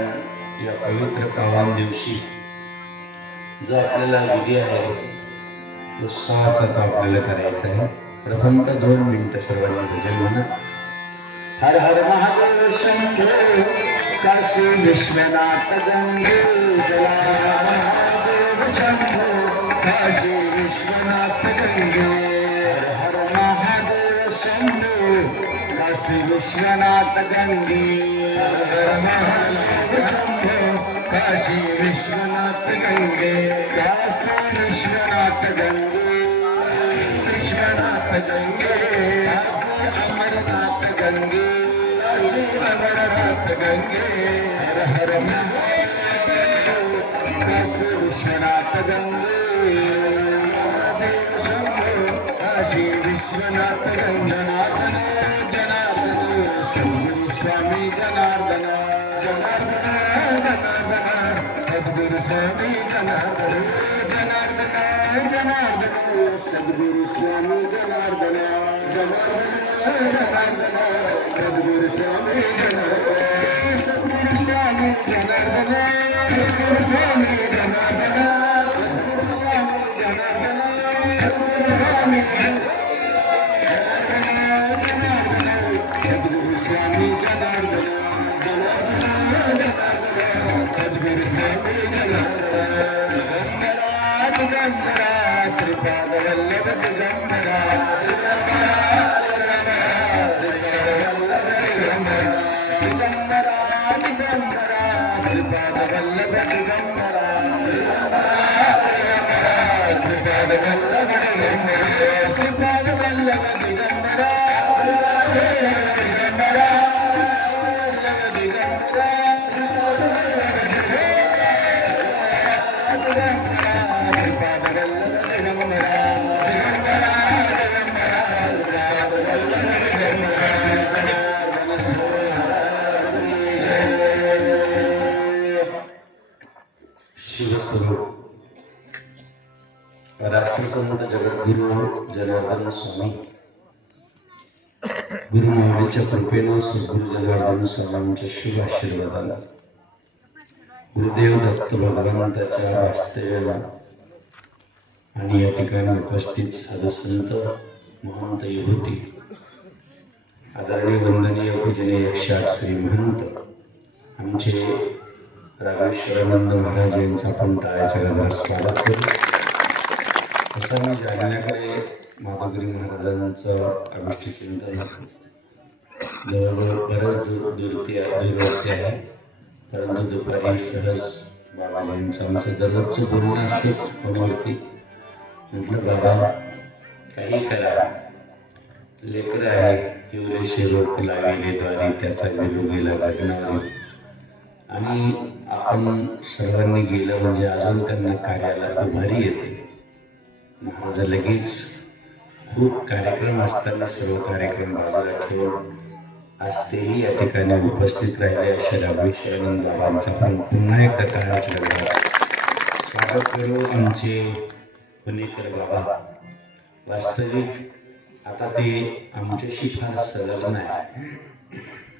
या पवित्र पावन दिवशी जो आपल्याला विधी आहे तो 6चा तो आपल्याला करायचा आहे. प्रथमतः 2 मिनिटं सर्वांनी भजन म्हणा. हर हर महादेव शंभो काशी विश्वनाथ गंगे महादेव शंभो काशी विश्वनाथ गंगे. हर हर महादेव शंभो काशी विश्वनाथ गंगे. हर हर महादेव शंभो काशी विश्वनाथ गंगे. काशी विश्वनाथ गंगे विश्वनाथ गंगे. काशी अमरनाथ गंगे अमरनाथ गंगे. हर हर महादेव काशी विश्वनाथ गंगे महादेव शंभो काशी विश्वनाथ गंगनाथ जनार्दन सद्गुरु स्वामी जनार्दन जनार्दन जनार्दन सद्गुरु स्वामी जनार्दन जनार्दन जनार्दन सद्गुरु स्वामी जनार्दन जनार्दन जनार्दन सद्गुरु स्वामी जनार्दन सद्गुरु स्वामी जनार्दन सद्गुरु स्वामी जनार्दन सद्गुरु स्वामी जनार्दन सद्गुरु स्वामी सद्गुरु स्वामी जनार्दन जनार्दन सद्गुरु स्वामी जनार्दन. दिगंबरा श्रीपाद वल्लभ दिगंबरा श्रीपाद वल्लभ दिगंबरा श्रीपाद वल्लभ दिगंबरा श्रीपाद वल्लभ दिगंबरा दिगंबरा वल्लभ दिगंबरा श्रीपाद वल्लभ दिगंबरा शिवस्वरूप राष्ट्रसंत जगद्गुरु जनार्दन स्वामी गुरुमाऊलीच्या कृपेनं सद्गुरु जनार्दन स्वामींच्या शुभ आशीर्वादाला गुरुदेव दत्त भगवंताच्या वास्तव्याला आणि या ठिकाणी उपस्थित साधुसंत महंत विभूती आदरणीय वंदनीय पूजनीय 108 श्री महंत आमचे राघवेश्वरानंद महाराज यांचं आपण टाळ्याच्या गजरात स्वागत करू. असं मी जालन्याकडे माधवगिरी महाराजांचं अभिष्टचिंतन जवळजवळ बरंच दूरवरती आहे, परंतु दुपारी सहज बाबाजींचं आमचं दररोजचं बोलणं असतंच फोनवरती. म्हटलं बाबा काही करा, लेकरं आहे हिवरेशे रोप लाविले द्वारी त्याचा विलो गेला गगनावरी. आणि आपण सर्वांनी गेलं म्हणजे अजून त्यांना कार्याला उभारी येते. महाराज लगेच खूप कार्यक्रम असताना सर्व कार्यक्रम बाजूला ठेवून आज तेही या ठिकाणी उपस्थित राहिले. अशा राघवेश्वरानंद बाबांचा आपण पुन्हा एकदा टाळ्याच्या गजरात स्वागत करू. आमचे पुणेकर बाबा वास्तविक आता ते आमच्याशी फार संलग्न आहे.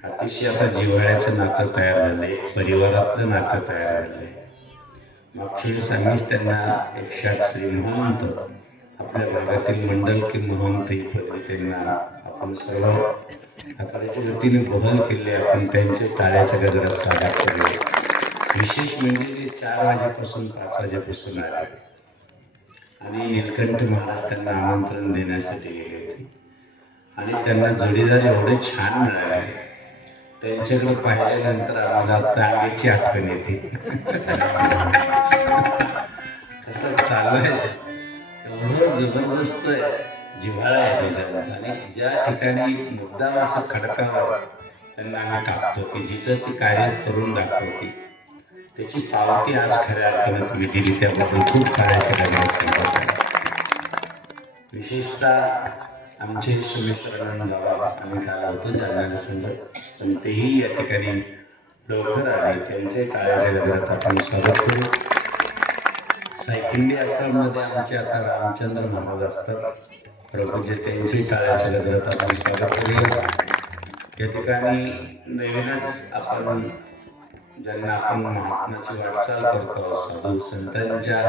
अतिशय आता जिव्हाळ्याचं नातं तयार झालंय, परिवारातलं नातं तयार झालंय. मागच्या वेळेस आम्हीच त्यांना 108 श्री महंत आपल्या भागातील मंडल की महंत ही पदवी त्यांना आपण सर्व अकराच्या वतीने बदल केले. आपण त्यांचे टाळ्याच्या गजरात स्वागत केले. विशेष म्हणजे ते 4 वाजेपासून 5 वाजेपासून आले आणि नीलकंठ महाराज त्यांना आमंत्रण देण्यासाठी गेले होते आणि त्यांना जोडीदार एवढे छान मिळाले. त्यांच्याकडे पाहिल्यानंतर आम्हाला तांगेची आठवण येते. कसं चालू आहे, एवढं जबरदस्त जिव्हाळा आहे त्यांचा. आणि ज्या ठिकाणी मुद्दाम असं खडकावर त्यांना आम्ही टाकतो की जिथं ती कार्य करून दाखवते त्याची पावती आज खऱ्या अर्थानं तुम्ही दिली, त्याबद्दल खूप कार्याचे धन्यवाद. विशेषतः आमचे सोमेश्वरानंद बाबा आम्ही काल होतो जालन्याला संघ, पण तेही या ठिकाणी लवकर आले त्यांचे टाळ्याच्या गजरात आपण स्वागत करू. सायखिंडी आश्रममध्ये आमचे आता रामचंद्र महाराज असतात, प्रभूचे त्यांचे टाळ्याच्या गजरात आपण स्वागत करूया. या ठिकाणी नवीनच आपण ज्यांना आपण महात्माची वाटचाल करतो, साधू संतांच्या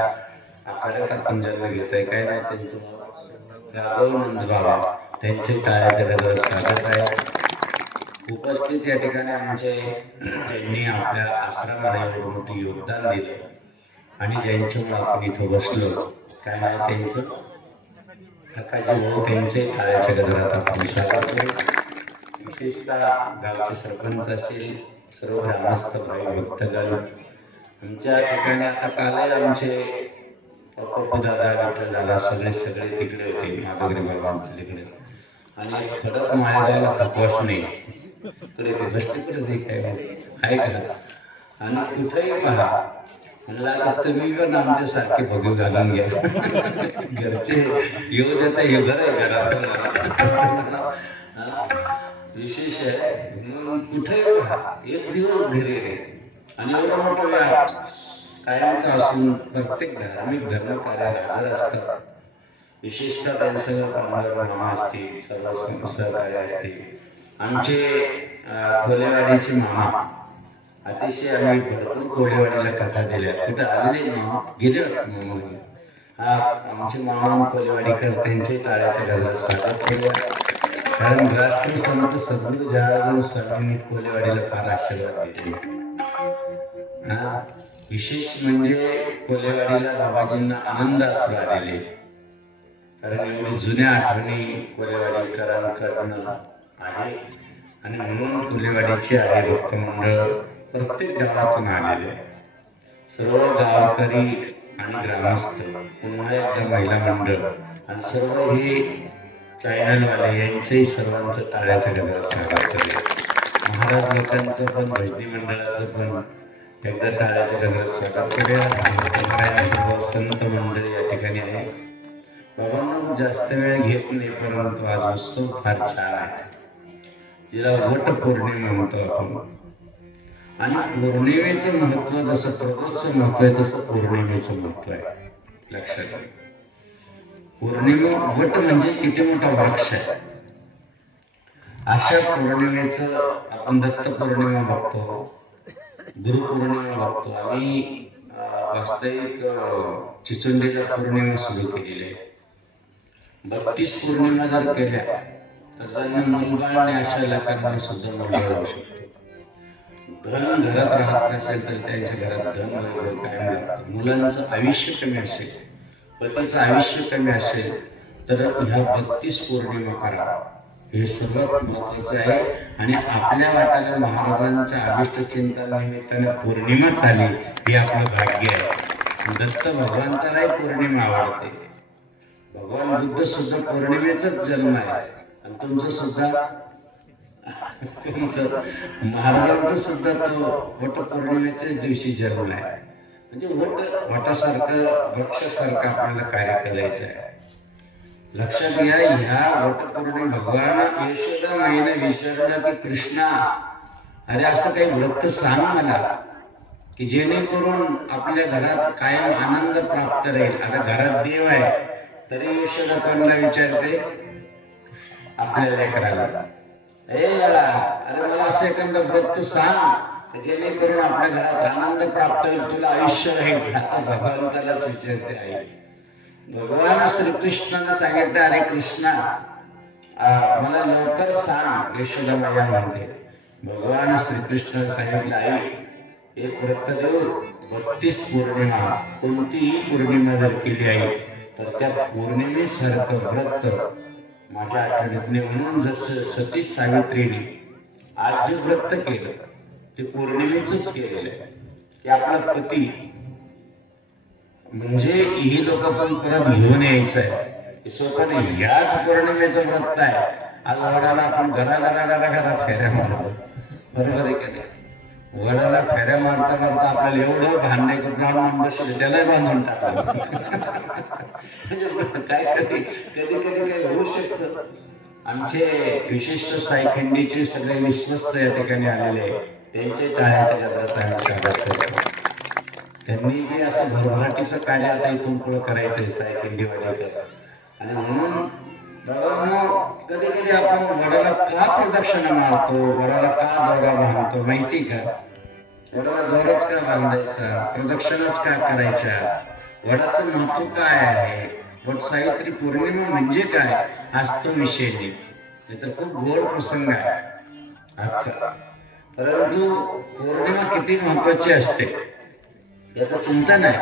आखाड्यात आपण ज्यांना घेतोय, काय नाही त्यांचं राघवानंद बाबा, त्यांचे टाळ्याच्या गजरात स्वागत आहे. उपस्थित या ठिकाणी आमचे त्यांनी आपल्या आश्रमाला एवढं मोठं योगदान दिलं आणि ज्यांच्यामुळे आपण इथं बसलो, काय नाही त्यांचं हक्काचे भाऊ, त्यांचे टाळ्याच्या गजरात आपण स्वागत करू. विशेषतः गावचे सरपंच असेल, सर्व ग्रामस्थ भाई भक्तगण आमच्या ठिकाणी आता कालही आमचे दादा विठ्ठल दादा सगळे तिकडे होते, माधवगिरी बाबा तिकडे, आणि खडक मायाला थकवास नाही इकडे ते बसते काय आहे का. आणि कुठेही पहा म्हणला तुम्ही पण आमच्यासारखे बघू घालून घ्या, घरचे येऊ देता हे घर आहे घरात विशेष आहे म्हणून कुठेही पहा एक दिवस घरी आहे. आणि एवढं मोठं व्याप कायमचा असून प्रत्येक धार्मिक धर्म कार्याला हजर असतात. विशेषतः त्यांचं मामा असतील, सर्व सहकार्य असतील. आमचे कोलेवाडीचे मामा अतिशय आम्ही भरपूर कोलेवाडीला कथा दिल्या, कुठं आले मामा गेले मामा. आमचे मामा कोलेवाडीकर त्यांचे टाळ्याच्या गजरात स्वागत करूया. कारण राष्ट्रसंत सद्गुरू जनार्दन स्वामींनी कोलेवाडीला फार आशीर्वाद दिले. विशेष म्हणजे कोलेवाडीला बाबाजींना आनंद असू आलेले, कारण एवढी जुन्या आठवणी कोलेवाडीकरांकडनं आहे. आणि म्हणून कोलेवाडीचे आहे भक्त मंडळ प्रत्येक गावातून आलेले, सर्व गावकरी आणि ग्रामस्थ, पुन्हा एकदा महिला मंडळ आणि सर्व हे चॅनलवाले यांचंही सर्वांचं टाळ्याच्या गजरात स्वागत करूया. महाराज लोकांचं पण, भजनी मंडळाचं पण एकदा टाळ्याच्या गजरात स्वागत करूया. संत मंडळी या ठिकाणी आहे. बाबांना जास्त वेळ घेत नाही, परंतु आज उत्सव फार छान आहे, जिला वट पौर्णिमा म्हणतो आपण. आणि पौर्णिमेचं महत्व जसं प्रदोषचं महत्व आहे तसं पौर्णिमेचं महत्व आहे. लक्षात घ्या, पौर्णिमा वट म्हणजे किती मोठा वृक्ष आहे. अशा पौर्णिमेचं आपण दत्त पौर्णिमा बघतो, गुरुपौर्णिमा बघतो, आणि वास्तविक चिचुंडीला पौर्णिमा सुरू केलेली आहे. 32 पौर्णिमा जर केल्या तर त्यांना मुलबाळ अशा लोकांना सुद्धा मुलगा होऊ शकतो. धन घरात राहत नसेल तर त्यांच्या घरात धन कायम राहतं. मुलांचं आयुष्य कमी असेल, पतीचं आयुष्य कमी असेल तर ह्या 32 पौर्णिमा करा, हे सर्वात महत्वाचं आहे. आणि आपल्या वाट्याला महाराजांच्या अभिष्ट चिंतनानिमित्ताने पौर्णिमा झाली हे आपलं भाग्य आहे. दत्त भगवंतालाही पौर्णिमा आवडते. भगवान बुद्ध सुद्धा पौर्णिमेचाच जन्म आहे, आणि तुमचं सुद्धा महाराजांचा सुद्धा तो वट पौर्णिमेच्याच दिवशी जन्म आहे. म्हणजे वटासारखं वृक्षासारखं आपल्याला कार्य करायचं आहे. लक्षात घ्या, ह्या वटपौर्णिमा भगवान यशोदा माईने विचारलं की कृष्णा, अरे असं काही व्रत सांग मला की जेणेकरून आपल्या घरात कायम आनंद प्राप्त राहील. आता घरात देव आहे तरी यशोदा कोणाला विचारते? आपल्या लेकराला. अरे मला असं एखादं व्रत सांग जेणेकरून आपल्या घरात आनंद प्राप्त होईल, तुला आयुष्य राहील. आता भगवंतालाच विचारते आई. भगवान श्रीकृष्णाने सांगितलं, अरे कृष्णा मला लवकर सांग, यशोदा मैया म्हणते. भगवान श्रीकृष्णाने सांगितलं, आई एक व्रत देऊ, 32 पौर्णिमा, कोणतीही पौर्णिमा जर केली आहे तर त्या पौर्णिमेसारखं व्रत माझ्या आठवणीत नाही. म्हणून जसं सती सावित्रीने आज जे व्रत केलं ते पौर्णिमेचंच केलेलं आहे की आपला पती म्हणजे ही लोक पण परत घेऊन यायचं आहे. स्वतःने याच पौर्णिमेचं व्रत आहे. आज वडाला आपण घरा फेऱ्या मारतो, बरोबर आहे का नाही? वडाला फेऱ्या मारता मारता आपल्याला एवढं भांडे कुठून बसले त्याला बांधून टाकलं. काय कधी काही होऊ शकतं. आमचे विशिष्ट सायखंडीचे सगळे विश्वस्त या ठिकाणी आलेले त्यांचे टाळ्याच्या गजरात आम्ही स्वागत करतो. त्यांनी जे असं भरभराटीचं कार्य आता इथून पुढे करायचंय सायकल दिवाळीकर. आणि म्हणून बाबांनो, कधी कधी आपण वडाला का प्रदक्षिणा मारतो, वडाला का दोरा बांधतो माहिती का? वडाला दोराच का बांधायचा, प्रदक्षिणाच का करायच्या, वडाचं महत्व काय आहे, वट सावित्री पौर्णिमा म्हणजे काय, आज तो विषय नाही. हे तर खूप गोड प्रसंग आहे आजचा. परंतु पौर्णिमा किती महत्वाची असते याचं चिंतन आहे.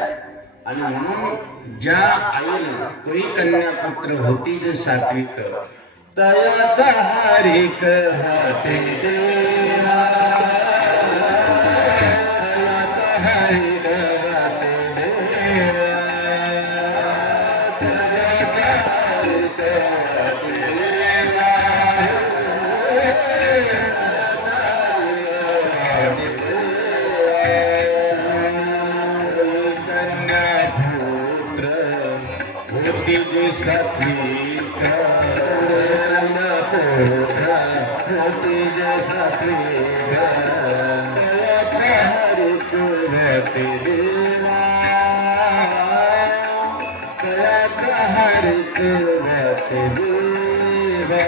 आणि म्हणून ज्या आईनं कोई कन्या पुत्र होती जे सात्विक, तयाचा हारिक हाते देवा, तयाचा हारिक हाते देवा,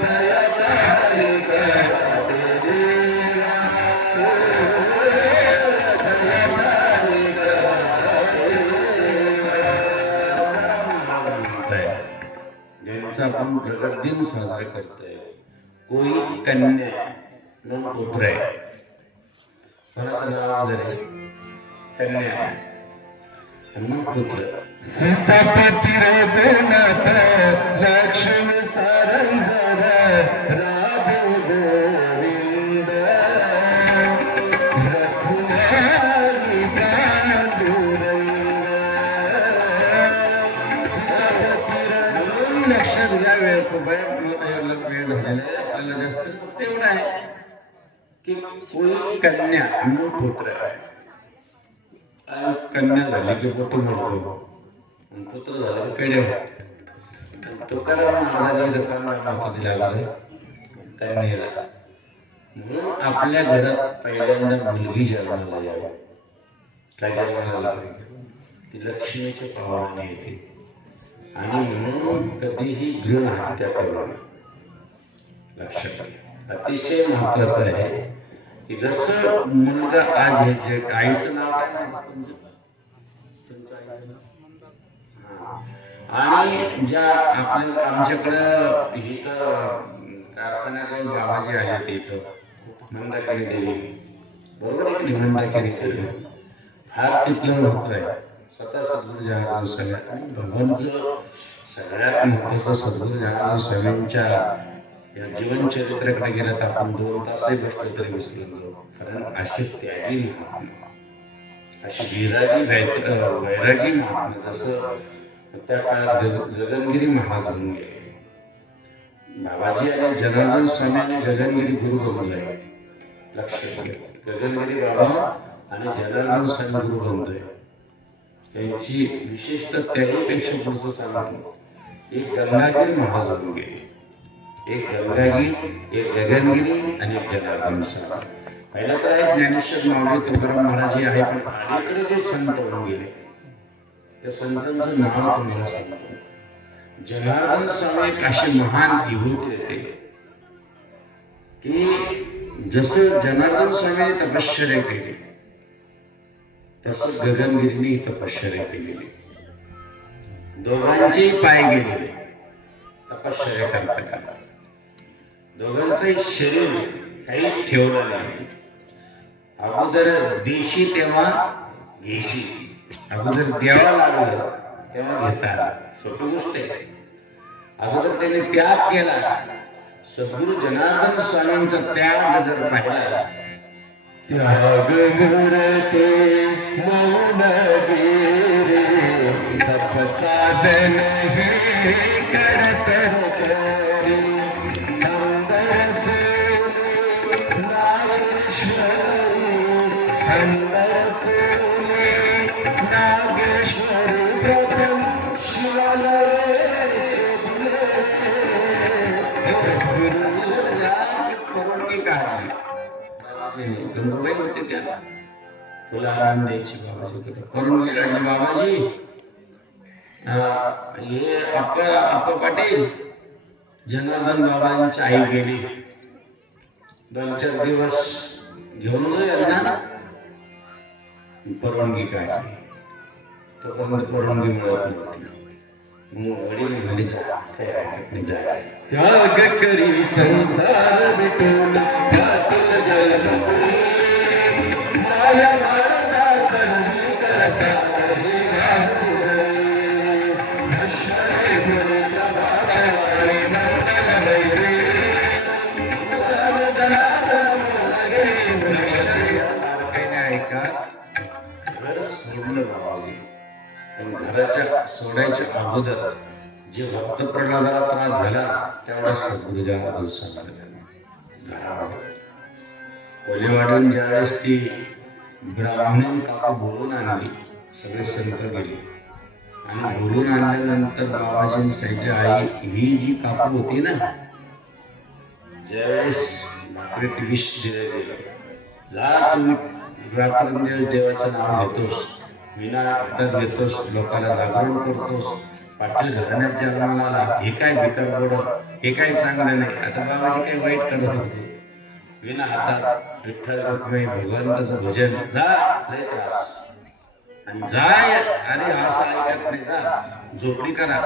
तयाचा हारिक हाते देवा, ज्यांचा आपण प्रगट दिन साजरा करतोय. कोई कन्या न पुत्र आहे, कोणाचं नाव जरी कन्या न पुत्र. सीतापती रघुनाथ लक्ष्मी सारंगधर राधे गोविंद रघुनाथी पांडुरंग. लक्षात घ्या, वेळ खूप आहे, वेळ झालेला आहे आपल्याला जास्त. तेवढं आहे की कोई कन्या न पुत्र आहे. आणि कन्या झाली की पुत्र म्हणतो, पुत्र झालं की पेढे होते. तुकाराम महाराजांनी रकाना दिला कन्येला. म्हणून आपल्या घरात पहिल्यांदा मुलगी जन्माला यावी. काय जन्माला ती लक्ष्मीच्या प्रमाणे येते. आणि म्हणून कधीही भ्रूण हत्या करू नये. लक्षात घ्या, अतिशय महत्वाचं आहे की जसं मुलगा आज हे जे आईचं नाव काय नाही तुमचं आणि ज्या आपल्या आमच्याकडं इथं कारखान्यात बाबाजी आले ते इथं मंदाकिनी देवी, बरोबर आहे की मंदाकिनी फार तिथलं होत आहे. स्वतः सद्गुरू जनार्दन स्वामी आणि भगवानचं सगळ्यात महत्वाचं सद्गुरू जनार्दन स्वामींच्या या जीवनचरित्राकडे गेलं तर आपण 2 तासही बसलो तरी विसरून जाऊ. कारण अशी त्यागी महात्मा, अशी विरागी वैरागी महात्मा, जसं त्या काळात गगनगिरी महाराज होऊन गेले. बाबाजी आणि जनार्दन स्वामी आणि गगनगिरी गुरु बनले. लक्षात घ्या, गगनगिरी बाबा आणि जनार्दन स्वामी गुरु बनले. त्यांची विशेषतः त्याहीपेक्षा पुढचं सांगतो, एक गंगागिरी महाराज होऊन गेले. एक गंगागिरी, एक गगनगिरी आणि एक जनार्दन स्वामी. पहिला तर आहे ज्ञानेश्वर माऊली तुकाराम महाराज हे आहे, पण अलीकडे जे संत होऊन गेले त्या संतांचं नाव तुम्हाला सांगतो. जनार्दन स्वामी एक अशी महान विभूती होते की जसं जनार्दन स्वामीने तपश्चर्या केली तसं गगनगिरीने तपश्चर्या केलेली. दोघांचेही पाय गेलेले तपश्चर्या करता. दोघांचंही शरीर काहीच ठेवलं नाही. अगोदर देशी तेव्हा घेशी, अगोदर द्यावा लागलं तेव्हा घेता. सोपी गोष्ट आहे. अगोदर त्याने त्याग केला. सद्गुरू जनार्दन स्वामींचा त्याग जर पाहिला, त्याग मूर्ते मौन गिरे तपसाधन करत करी अंदर सोने नागेश्वरी, अंदर सोने नागेश्वरी प्रथम शिवालय करून की काय तुला आनंद द्यायची बाबाजी करून गेला बाबाजी. हे अप्पा पाटील जनार्दन बाबांची आई गेली, 2-4 दिवस घेऊन जाईल ना. परवानगी काय तोपर्यंत परवानगी मिळत नव्हती. वडील म्हणजे त्याग करी संसार भेटून घातल जन्मपुरी, माया माळा करुणी कराचा हे घातले. नश्वरे गुरुता बाळारे मंगल वैरे, सर्वजनार्दन लागे नश्वरे. ऐका, घर सोडलं बाबाजी, पण घराच्या सोडायच्या अगोदर जे भक्त प्रल्हादाला त्रास झाला त्यावेळेस सद्गुरूच्या घरामध्ये कोलेवाडून ज्यावेळेस ती ब्राह्मण काकू बोलून आणली, सगळे संत गेले आणि बोलून आणल्यानंतर बाबाजींनी सांगितले, आई ही जी काकू होती ना, ज्यावेळेस भाकरीत विष दिले गेलं, जा तुम्ही रात्रंदिवस देवाचं नाव घेतोस, विना तर घेतोस, लोकांना जागरण करतोस, पाटील घराण्यात जन्माला आला, हे काय भिकार गोड, हे काय चांगलं नाही. आता बाबाजी काही वाईट करत होते, विना हातात विठ्ठल रुक्मिणी भगवंताचं भजन, जा लय त्रास आणि जाय. अरे असं ऐकत नाही, जा झोपडी करा,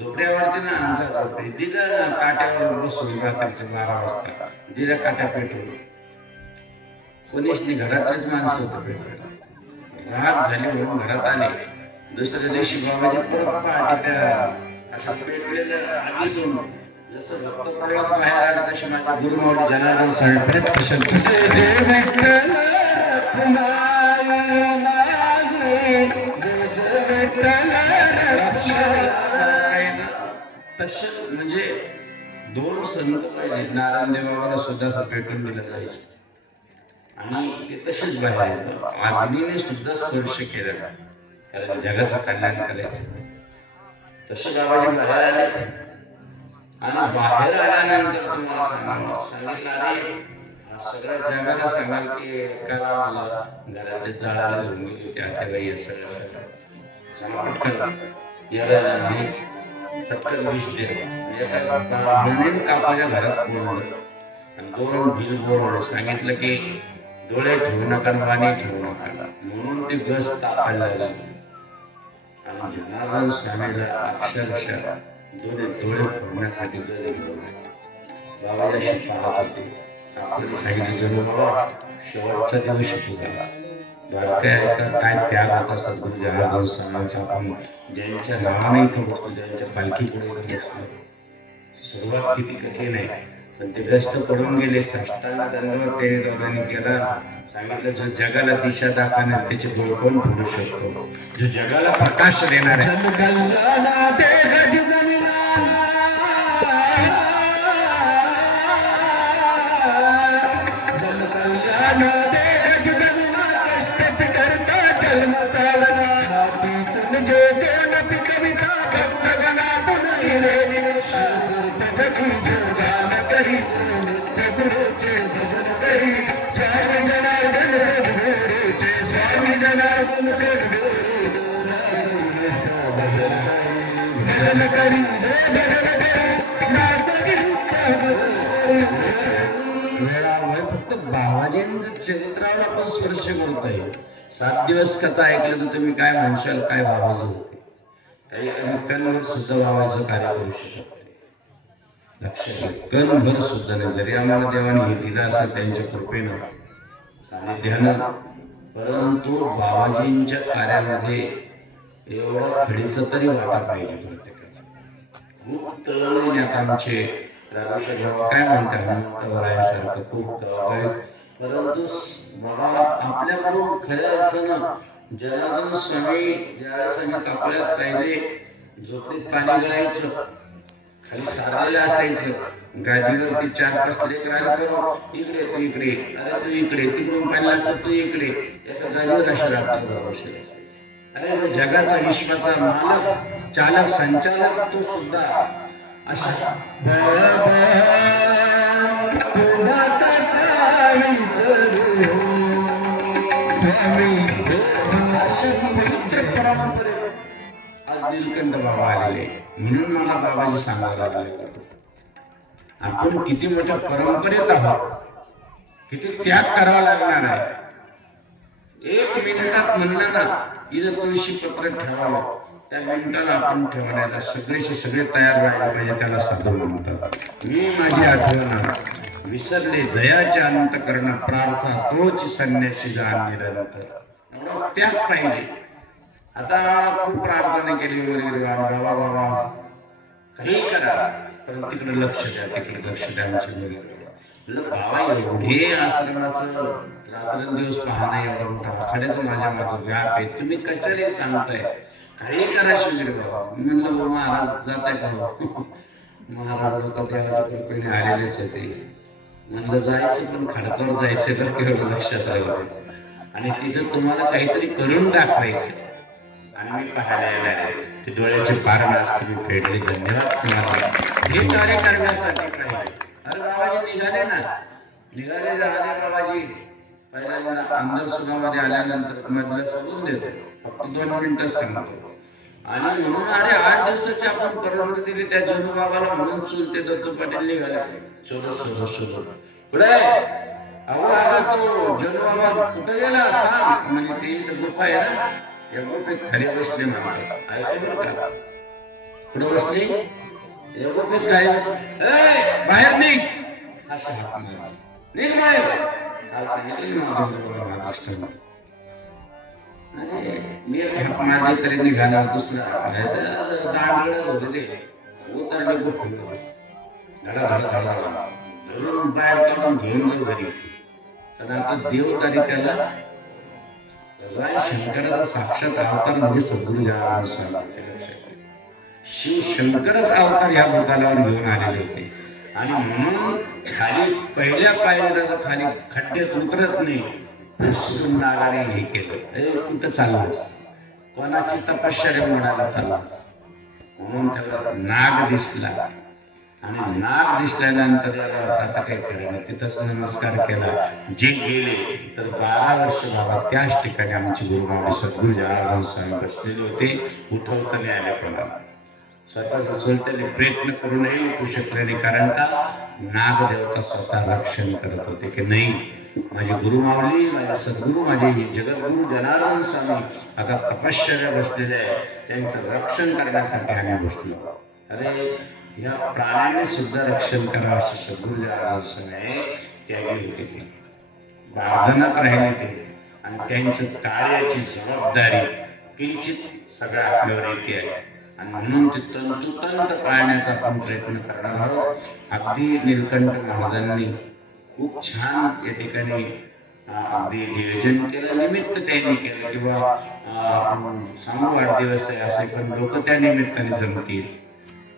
झोपड्यावरती ना आमचा झोपडी दिलं, काट्यावर बसून रात्रीचे 12 वाजता दिलं काट्या पेटून. कोणीच नाही, घरातलेच माणसं होतं पेटवायला. रात झाली म्हणून घरात आले. दुसऱ्या दिवशी बाबाजी परत पहाटे त्या अशा पेटलेल्या आगीतून जसं भक्त प्रल्हाद बाहेर आला तसे माझे गुरुमाऊली जनार्दन साहेब तसे म्हणजे 2 संत पाहिजे. नारायणदेव बाबाला सुद्धा असं पेटून दिलं जायचं आणि ते तसेच बाहेर येतं. अग्नीने सुद्धा स्पर्श केला, कारण जगाचं कल्याण करायचं. तसे बाबाजी बाहेर आले आणि बाहेर आल्यानंतर तुम्हाला सांगितलं, अरे सगळ्या जगाला सांगाल की एकाला मला घरातले जाळाला घेऊन गेली होती, आता काही पटकन विष दिलं, कापाच्या घरात बोलवलं आणि 2 भिल बोलवलं. सांगितलं की डोळे ठेवू नका, पाणी ठेवू नका, म्हणून ते गस तापायला लागले. आणि जनार्दन स्वामीला अक्षरशः डोळे फोडण्यासाठी बाबाजी अशी पाहत होते. आपल्याला सांगितलं बाबा शेवटचा दिवस तुझा द्वारका काय त्याग होता सद्गुरू जनार्दन स्वामींचा. आपण ज्यांच्या नावाने इथं बसतो, ज्यांच्या पालखी पुढे बसतो, सुरुवात किती कठीण आहे, पण ते कष्ट पडून गेले. साष्टांग दंडवत ते दोघांनी केला. सांगितलं, जो जगाला दिशा दाखवणार त्याचे डोळे कोण फोडू शकतो, जो जगाला प्रकाश देणार फक्त बाबाजींच्या चरित्रावर आपण स्पर्श करतोय. 7 दिवस कथा ऐकलं तर तुम्ही काय म्हणशाल, काय बाबाजी होते. काही कणभर सुद्धा बाबाचं कार्य करू शकत नाही. लक्षात कणभर सुद्धा नाही. जरी आम्हाला देवाने हे दिलं असेल त्यांच्या कृपेनं सानिध्यानं, परंतु बाबाजींच्या कार्यामध्ये एवढं खडीचं तरी वाटा पाहिजे प्रत्येकाला. खूप तळण्यात आमचे काय म्हणतात हनुमंतरायासारखं खूप तळ आहेत. परंतु बाबा आपल्याकडून खऱ्या अर्थानं जनार्दन स्वामी ज्यावेळेस आम्ही कापल्यात पाहिले, झोपडीत पाणी गळायचं, खाली सारलेलं असायचं, गादीवरती 4-5 लेकरं आले, इकडे तू इकडे, अरे तू इकडे, तिकडून पाणी लागतं तू इकडे, एका गादीवर अशा राहतात. अरे जो जगाचा विश्वाचा मालक, चालक, संचालक तो सुद्धा अशा तुला कसा विसरू आज नीलकंठ बाबा आलेले म्हणून मला बाबाजी सांगायला लागले आपण किती मोठ्या परंपरेत आहोत, किती त्याग करावा लागणार आहे. 1 मिनिटात म्हणलं ना इथं तुळशी पत्र ठेवावं, त्या मिनिटाला आपण ठेवण्याला सगळेचे सगळे तयार राहिले पाहिजे. त्याला साधू म्हणतात. मी माझी आठवण विसरले दयाचे अंतकरण प्रार्था तोच संन्यासी जाण निरंतर. एवढा त्याग पाहिजे. आता खूप प्रार्थना केली वगैरे बाबा बाबा काही करा पण तिकडे लक्ष द्या, तिकडे लक्ष द्या. बाबा एवढे आश्रमाचं रात्रंदिवस पाहणं एवढं मोठं आखाड्याचं माझ्या मागे व्याप आहे. तुम्ही कचरे सांगताय काही करा शिवगिरी बाबा. मी म्हणलं बाबा महाराज जात आहे का? महाराज लोक देवाच्या कृपेने आलेलेच होते. म्हणलं जायचं पण खडकावर जायचं तर केवळ लक्षात राहिलं आणि तिथं तुम्हाला काहीतरी करून दाखवायचं आणि मी पाहायला येणार. ते डोळ्याचे पारण आज तुम्ही फेडले. धन्यवाद तुम्हाला हे कार्य करण्यासाठी पाहिजे. अरे बाबाजी निघाले ना, निघाले झाले बाबाजी. पहिल्यांदा अंदर सुगामध्ये आल्यानंतर मधलं सोडून देतो, फक्त 2 मिनिटं सांगतो. आणि म्हणून अरे 8 दिवसाची आपण परवानगी दिली त्या जनू बाबाला म्हणून चुलते दत्तू पाटील निघाले. शोधत पुढे अहो आता तो जनू बाबा कुठे गेला सांग. म्हणजे ते गुफा आहे ना, या गुफेत खाली बसले म्हणतात. ऐकलं का? कुठे बसले? या गुफेत खाली बसले. बाहेर निघ निघ बाहेर. काल सांगितलं महाराष्ट्रात मी हाक मारली तरी निघाला. दुसरा दांडगड होते ते उतरले गुफेत धरून बाहेर काढून घेऊन जाऊ घरी. तर आता देव तारीखाला शंकराचा साक्षात अवतार म्हणजे सद्गुरू जनार्दन स्वामी. शिव शंकरच अवतार या भूतालावर घेऊन आलेले होते. आणि म्हणून खाली पहिल्या पायऱ्याचं खाली खड्ड्यात उतरत नाही. नागाने हे केलं. कुठं चाललास? कोणाची तपश्चर्या म्हणायला चाललास? म्हणून त्याला नाग दिसला आणि नाग दिसल्यानंतर आता काही केलं तिथंच नमस्कार केला. जे गेले तर 12 वर्ष बाबा त्याच ठिकाणी आमचे गुरुमावळी सद्गुरू जनार्दन स्वामी बसलेले होते. उठवता नाही आले कोणाला. स्वतःच चलतेने प्रयत्न करूनही उठू शकले नाही. कारण का नागदेवता स्वतः रक्षण करत होते की नाही माझे गुरुमावळी माझे सद्गुरू माझे जगद्गुरू जनार्दन स्वामी आता तपश्चर्या बसलेले आहे. त्यांचं रक्षण करण्यासाठी आम्ही बसलो. अरे या प्राण्याने सुद्धा रक्षण करावं असे सद्गुरू जनार्दन स्वामी त्यागी होते. बांधनात राहिले ते आणि त्यांचं कार्याची जबाबदारी किंचित सगळ्या आपल्यावर येते आहे. आणि म्हणून ते तंतोतंत पाळण्याचा आपण प्रयत्न करणार आहोत. अगदी नीलकंठ महाराजांनी खूप छान या ठिकाणी अगदी नियोजन केलं. निमित्त त्यांनी केलं किंवा सांगू वाढदिवस आहे असे पण लोक त्या निमित्ताने जमतील.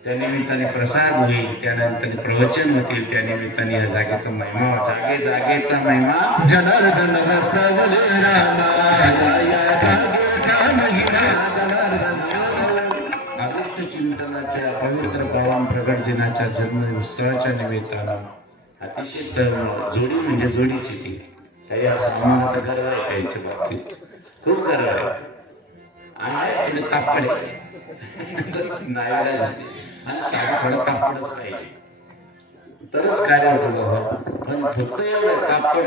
त्या निमित्ताने प्रसाद होईल, त्यानंतर प्रवचन होतील. त्या निमित्ताने या जागेचा महिमा जागेचा महिमा जनार्दन चिंतनाच्या पवित्र पावन प्रगट दिनाच्या जन्म उत्सवाच्या निमित्तानं अतिशय जोडी म्हणजे जोडीची ती काही असं आम्हाला गर्व आहे त्यांच्या बाबतीत. खूप गर्व आहे. आणि तिथे तापडे नायला जाते आणि थोडं तापडच पाहिजे तरच कार्य होतं बाबा. पण फक्त एवढं तापड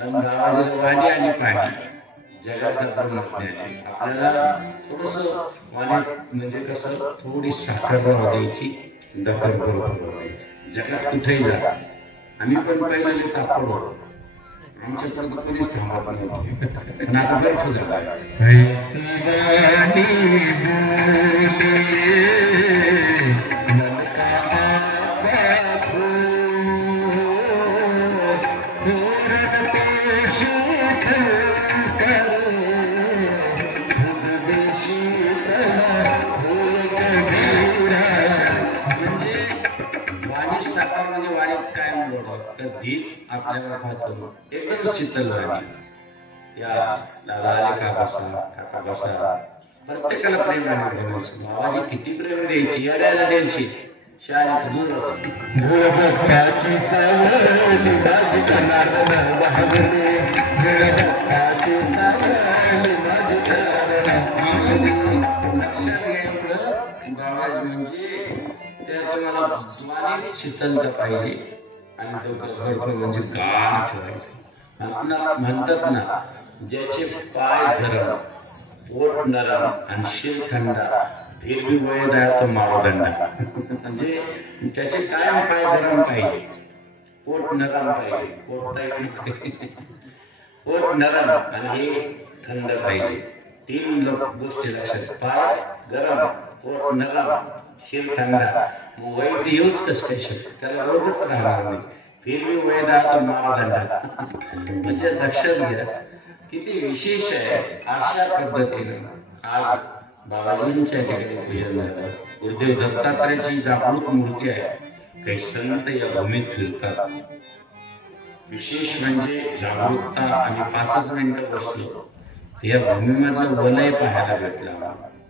आणि गावाच्या वाणी आणि पाणी जगात आपल्याला थोडस म्हणजे कसं थोडी साखर द्यायची डकर बरोबर द्यायची. जगात कुठेही जा आम्ही पण पहिले तापड होतो. आमच्यापर्यंत कोणीच थांबत नव्हते पण आता बर्फ झाला. कधीच आपल्याला खातो एकदम शीतल वाणी. या दादा आले का बसा काका बसा प्रत्येकाला प्रेमाने बोलायचं. बाबाजी किती प्रेम द्यायची याला द्यायची शाळेत दूरच दत्ताची सावली माझी लक्षात घ्यायचं बाबाज म्हणजे त्या तुम्हाला ज्वारी शीतलता पाहिजे आणि तो घरभर म्हणजे गाण ठेवायचं. आपला म्हणतात ना, ज्याचे पाय गरम पोट नरम आणि शिर थंडा फिर भी वैद आहे तो मारोदंडा. म्हणजे त्याचे काय पाय गरम पाहिजे, पोट नरम पाहिजे, पोट पोट नरम आणि हे थंड पाहिजे. तीन गोष्टी लक्षात, पाय गरम पोट नरम शिर थंडा. मग वैद येऊच कस काय शकतो, त्याला रोगच राहणार नाही. फिर भी वैद आहे तो मारोदंडा. म्हणजे लक्षात घ्या किती विशेष आहे. अशा पद्धतीनं आज बाबाजींच्या ठिकाणी पूजन झालं. गुरुदेव दत्तात्रयाची जागृत मूर्ती आहे. काही संत या भूमीत फिरतात. विशेष म्हणजे जागरूकता. आणि 5 मिनिटं बसलो या भूमीमधलं वलय पाहायला भेटलं.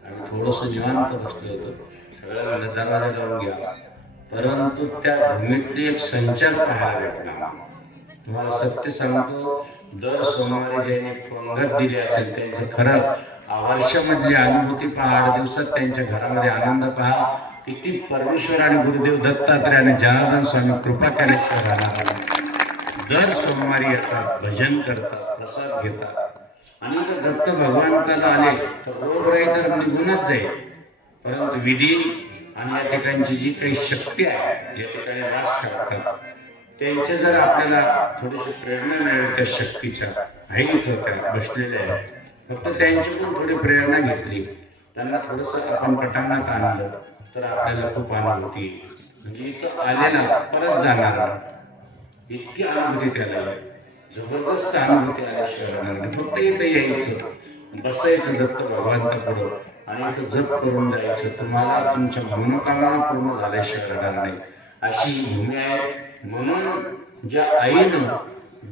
आम्ही थोडस निवांत बसलो होतो. सगळ्या दरवाजा लावून घ्या, परंतु त्या भूमीतली एक संचार पाहायला भेटला. तुम्हाला सत्य सांगतो, दर सोमवारी ज्यांनी पंगत दिली असेल त्यांचं खरं वर्षामधली अनुभूती पहा. 8 दिवसात त्यांच्या घरामध्ये आनंद पहा. किती परमेश्वर आणि गुरुदेव दत्तात्रयाने जनार्दन स्वामी कृपा केल्याशिवाय राहणार नाही. दर सोमवारी येतात, भजन करतात, प्रसाद घेतात. आणि जर दत्त भगवंताला आले तर रोगराई तर निघूनच जाईल. परंतु विधी आणि या ठिकाणची जी काही शक्ती आहे, या ठिकाणी वास करतात, त्यांचे जर आपल्याला थोडीशी प्रेरणा मिळेल त्या शक्तीच्या. आई इथं त्या बसलेल्या आहे, फक्त त्यांच्याकडून थोडी प्रेरणा घेतली, त्यांना थोडस आपण पटांगणात आणलं तर आपल्याला खूप अनुभूती. म्हणजे इथं आलेला परत जाणार इतकी अनुभूती त्याला, जबरदस्त अनुभूती आल्याशिवाय. फक्त इथं यायचं, बसायचं दत्त भगवंतापुढं आणि इथं जप करून जायचं. तुम्हाला तुमच्या मनोकामना पूर्ण झाल्याशिवाय राहणार नाही. अशी भूमी आहे. म्हणून ज्या आईनं,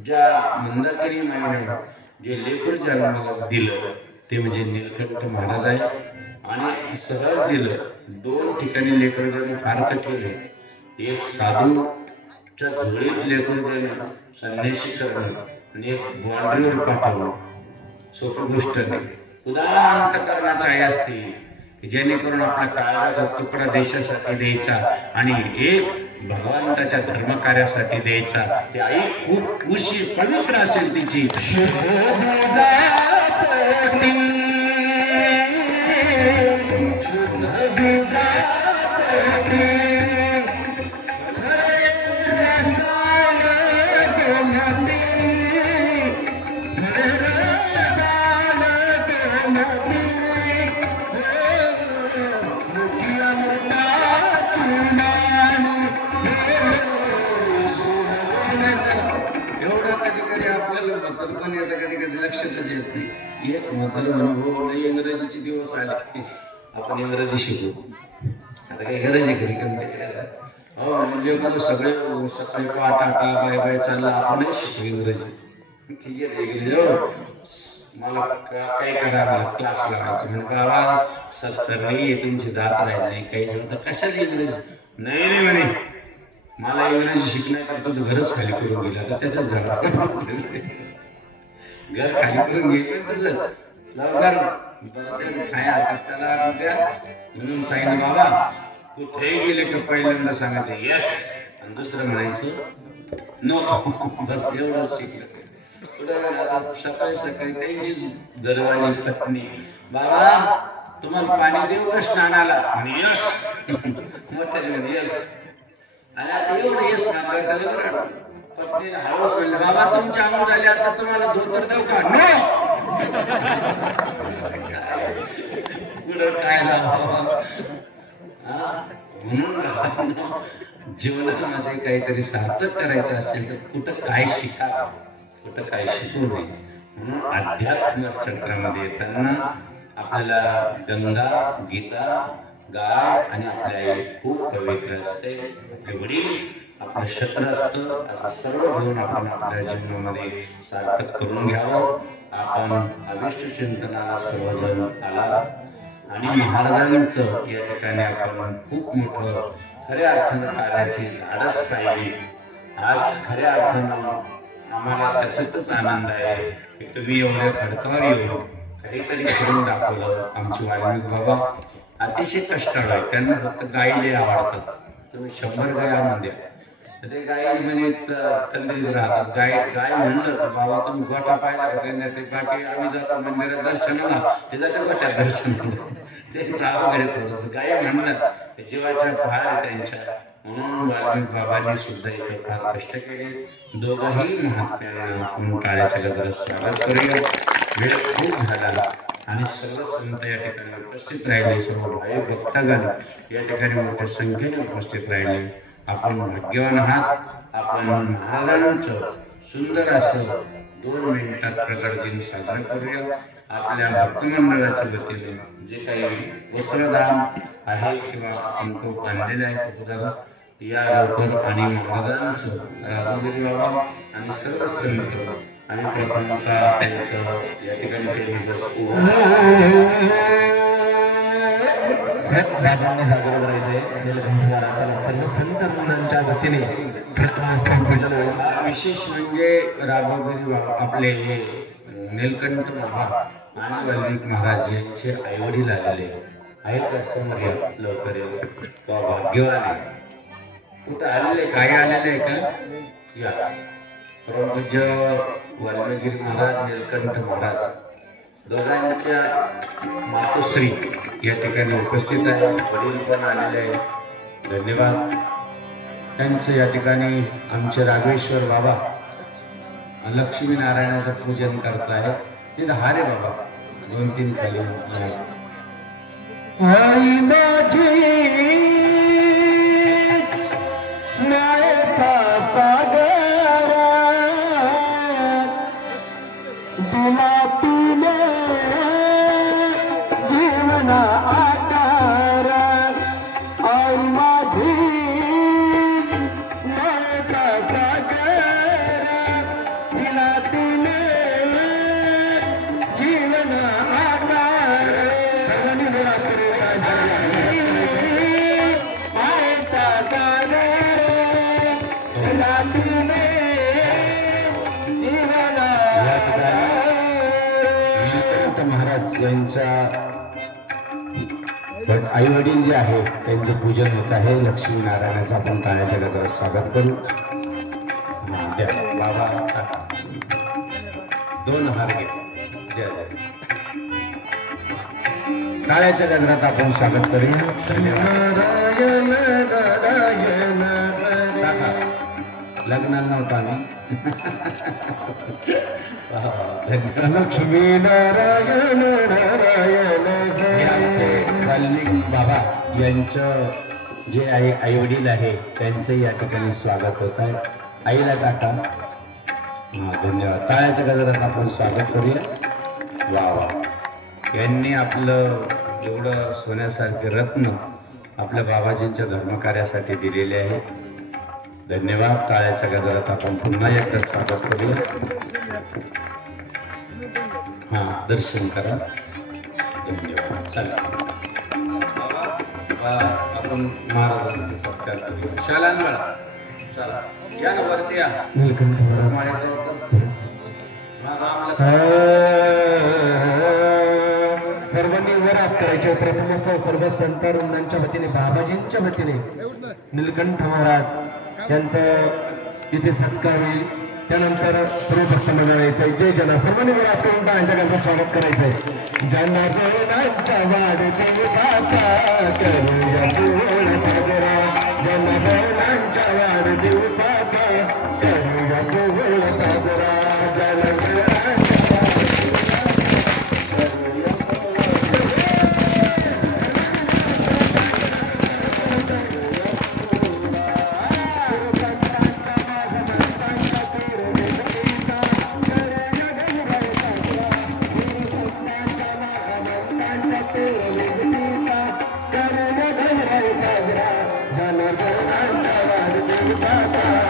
ज्या मंदाकिनी माईनं जे लेकर जन्माला दिलं ते म्हणजे नीलकंठ महाराज आहे. आणि सरळ दिलं. 2 ठिकाणी लेकर जण फार केले. एक साधूच्या झोळीत लेकर देणं, संन्याशी करणं, आणि एक बाँड्रीवर पाठवणं. सोपी गोष्ट नाही. उदाहरण अंतकरणाची आई असते, जेणेकरून आपल्या काळाचा तुकडा देशासाठी द्यायचा आणि एक भगवंताच्या धर्मकार्यासाठी द्यायचा. ती आई खूप उशी पवित्र असेल तिची. लक्षातच येत नाही. एक म्हातारा अनुभव इंग्रजीचे दिवस आले, आपण इंग्रजी शिकू. आता काही इंग्रजी घरी कमी सगळे सकाळी पाटा बाय बाय चालला, आपणही शिकू इंग्रजी. ठीक आहे, मला काय करावं, क्लास लावायचं. म्हणजे बाबा 70 नाही, तुमची दात राहिली काही तर कशाला इंग्रजी. नाही म्हणे, मला इंग्रजी शिकण्याकरता तुझं घरच खाली करून गेलं. तर त्याच्याच घरात घर खाली करून गेलं तसं लवकर म्हणून सांगितलं, बाबा कुठेही गेले का पहिल्यांदा सांगायचं येस आणि दुसरं म्हणायचं नो. बस एवढं शिकलं. सकाळी सकाळी त्यांचीच घरवाली पत्नी, बाबा तुम्हाला पाणी देऊ का स्नानाला, आणि यस मोठ्याने यस. आणि आता एवढं यस ना पत्नीने हळूच म्हणलं, बाबा तुमच्या अंग झाले, आता तुम्हाला धोतर देऊ का, नो. काय म्हणून जीवनामध्ये काहीतरी सार्थक करायचं असेल तर कुठं काय शिकावं, कुठं काय शिकू नये. म्हणून अध्यात्म क्षेत्रामध्ये येताना आपल्याला गंगा, गीता, गाय आणि आपल्या आई खूप पवित्र असते. आपले वडील आपलं क्षेत्र असतं. असं सर्व घेऊन आपण आपल्या जीवनामध्ये सार्थक करून घ्यावं. आपण अभिष्ट चिंतनाला सर्वजण आला आणि महाराजांचं या ठिकाणी आपण खूप मोठं खऱ्या अर्थानं कार्याची झाडच पाहिली. आज खऱ्या अर्थानं आम्हाला त्याच्यातच आनंद आहे की तुम्ही एवढ्या खडकावर येऊन काहीतरी करून दाखवलं. आमचे वाल्मिक बाबा अतिशय कष्टाळू आहे, त्यांना फक्त गायी लय आवडतात. तुम्ही 100 गाय आणून द्या तर ते गायी म्हणे तंद्रीत राहतात. गाय म्हणलं तर बाबा तुम्ही गोठा पाहिला का? नाही ते बाकी आम्ही जातो मंदिरात दर्शनाला, ते जाते गोठ्यात दर्शनाला. त्यांचं अवघड आहे थोडंसं. गाय म्हणलं ते जीवाच्या पहाड आहे त्यांच्या. म्हणून वाल्मिक बाबांनी सुद्धा इथे फार कष्ट केले. दोघंही महात्म्यांना आपण टाळ्याच्या गजरात स्वागत करूया. वेळ खूप झाला आणि सर्व संत या ठिकाणी उपस्थित राहिले, सर्व भाई भक्तगण या ठिकाणी मोठ्या संख्येने उपस्थित राहिले. आपण भाग्यवान आहात. आपण महाराजांचं सुंदर असं 2 मिनिटात प्रकट दिन साजरा करूया. आपल्या भक्तमंडळाच्या वतीने जे काही वस्त्रदान आहे किंवा आपण तो आणलेला आहे त्याच्याद्वारा या लवकर आणि महाराजांचं राघोजी बाबा आणि सर्व संत आणि प्रथमतः त्यांचं या ठिकाणी बाबांना जागर करायचंय. सर्व संत मुलांच्या वतीने पूजन होईल. विशेष म्हणजे राघोजी आपले हे नीलकंठ बाबा आणि वाल्मिक महाराज यांचे आईवडील आलेले आहेत का? समोर या लवकर या. भाग्यवान आहे. कुठं आलेले काय आलेले आहे का? या परमपूज्य वाल्मिकी महाराज नीलकंठ महाराज दोघांच्या मातोश्री या ठिकाणी उपस्थित आहे. वडील पण आलेले आहे. धन्यवाद. त्यांचं या ठिकाणी आमचे राघवेश्वर बाबा लक्ष्मीनारायणाचं पूजन करत आहे. तिथं हारे बाबा 2-3 खाली आई माझी मायेचा सागर दिला तुने जीवन आकार. आई माझी मायेचा सागर दिला तुने जीवन आकार. सर्वांनी बोला महाराज यांच्या आई वडील जे आहे त्यांचं पूजन होत आहे. लक्ष्मीनारायणाचं आपण टाळ्याच्या गजरात स्वागत करू. द्या बाबा 2 हार घ्या. टाळ्याच्या गजरात आपण स्वागत करूया. लग्नाला नव्हता आम्ही. लक्ष्मी नारायण नारायण. वाल्मिक बाबा यांचं जे आई वडील आहे त्यांचं या ठिकाणी स्वागत होत आहे. आईला टाका. धन्यवाद. टाळ्याच्या गजरात आपण स्वागत करूया. वा वा. यांनी आपलं एवढं सोन्यासारखे रत्न आपल्या बाबाजींच्या धर्मकार्यासाठी दिलेले आहे. धन्यवाद. टाळ्याच्या गजरात आपण पुन्हा एकदा स्वागत करूया. दर्शन करा. धन्यवाद. चला आपण महाराजांचा सत्कार करूया. शालांगण चला या ना वरती या. सर्वांनी वर हात करायचे. प्रथम सर्व संत वृंदांच्या वतीने बाबाजींच्या वतीने नीलकंठ महाराज यांचं इथे सत्कार होईल. त्यानंतर सर्व भक्त मंडळाचं जय जना. सर्वांनी वर हात करून त्यांच्या स्वागत करायचंय. जनगणांच्या वाढदिवसाचा करूया सोहळा साजरा. जनगणांच्या वाढदिवसाचा करूया सोहळा साजरा. जनगणांच्या वाढदिवसाचा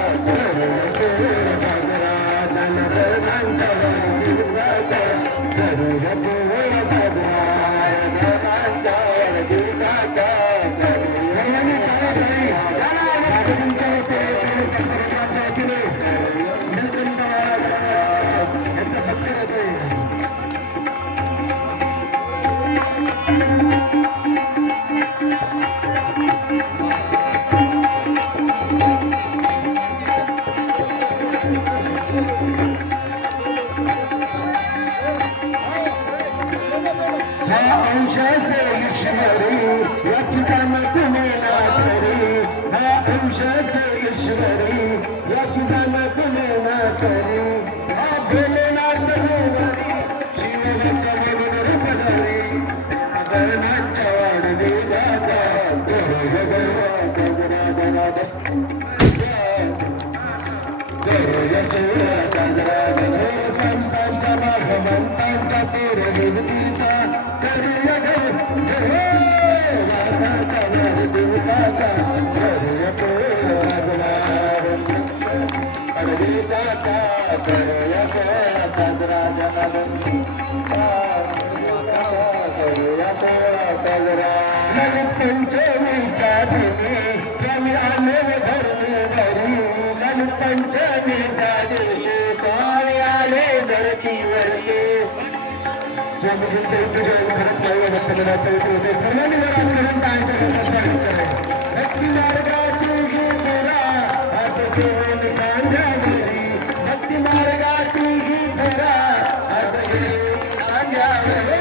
हा अंशाचे ईश्वरी याची कामं तुम्ही ना करी हा अंशाचे ईश्वरी याची कामं तुम्ही ना करी हा भोलेनाथ गुरुवारी शिवभक्त गुरुवर पधारी अगरनाथच्या वाढली जाता संतांच्या भगवंतांच्या तेर विभूतीचा करूया पंचमीच्या दिनी स्वामी आले धरणी धरी ललित पंचमीच्या दिवशी स्वामी आले धरतीवरती स्वामीजींचे पूजन करत नाही भक्तगणाच्या होते सर्वांनी वरात करून त्यांच्या भक्ती मार्गाची ही धरा आज घेऊन कांद्या घरी भक्ती मार्गाची ही धरा आज घेऊन कांद्या घरी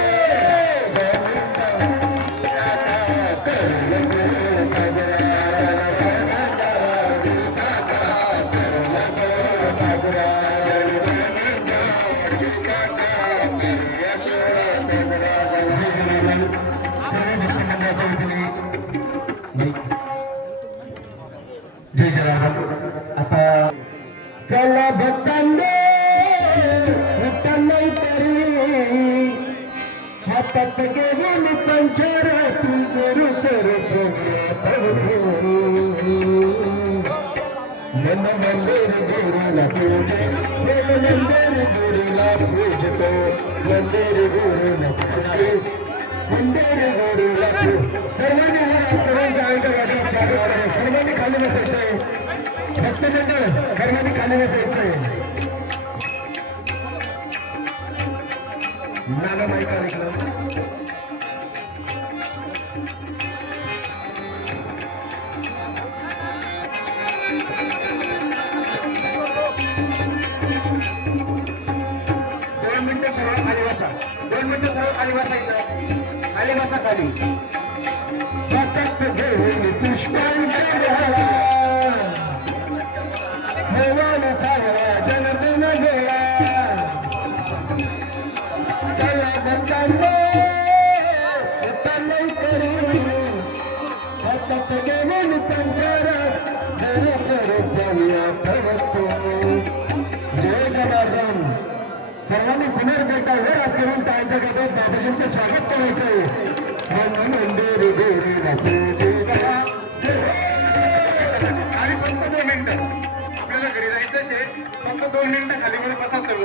जय जय आता चला भक्तांनो भक्तांना तरी हातात घेऊन संचार तू गुरु मन मंदिर गुरुला पूजे मन मंदिर गुरुला पूजतो मंदिर गुरुला पूजे मंदिर गुरुला सर्वांनी करून जायचं वाटत सर्वांनी खाली बसायचंय भक्तमंडळ सर्वांनी खाली बसायचंय नानामाई कार्यक्रम खाली बसा खाली घेऊन पुष्पांच्या भगवान सावरा जनार्दन गेला चला भक्तांनो उत्तम करी हातात घेऊन पंचारा जय जनार्दन सर्वांनी पुनर्भेटा वर करून त्यांच्या गटात बाबाजींचं स्वागत करायचंय आणि फक्त 2 मिनिटं आपल्याला घरी जायचं फक्त 2 मिनिटं खाली मध्ये बसा सर्व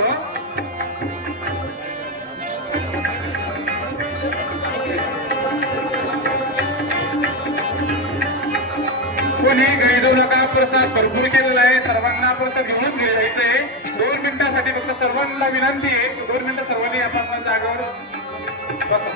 कोणी घरी जाऊ नका प्रसाद भरपूर केलेला आहे सर्वांना प्रसाद घेऊन घरी जायचंय 2 मिनिटांसाठी फक्त सर्वांना विनंती आहे 2 मिनिटं सर्वांनी आपापल्या जागेवर बसा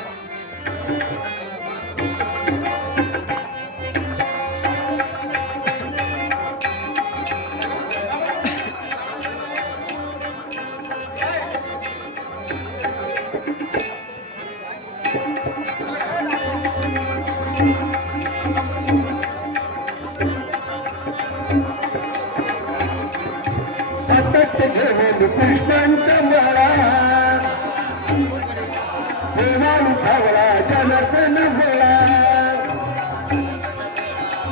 कृष्णांच्या मला देवान सावळा जनार्दन बोला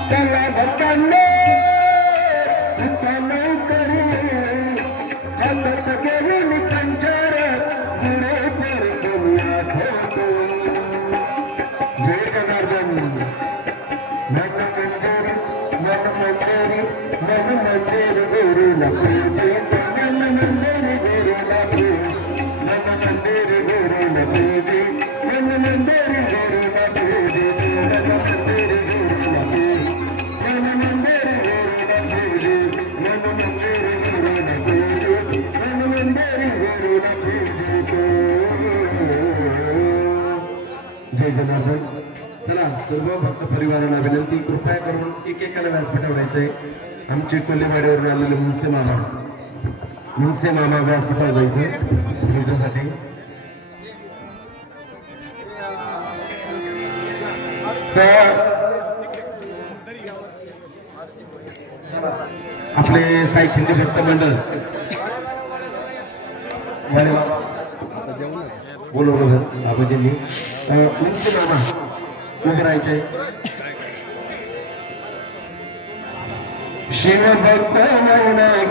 चला भक्तांनो उत्तम करी हातात घेऊन पंचार पुढे चरकूया ठेवतो जय जनार्दन मन मंदिर गुरुला पूजे जय जनार्दन चला सर्व भक्त परिवारांना विनंती कृपया करून एकेकाला व्यासपीठावर जायचंय आमचे कोल्हेवाडीवरून आलेले मुंसे मामा व्यासपीठावर जायचं भेटण्यासाठी आपले साई खिंडी भक्त मंडळ बोलवलं बाबाजींनी उंच मामा उभं राहायचंय. शिवभक्त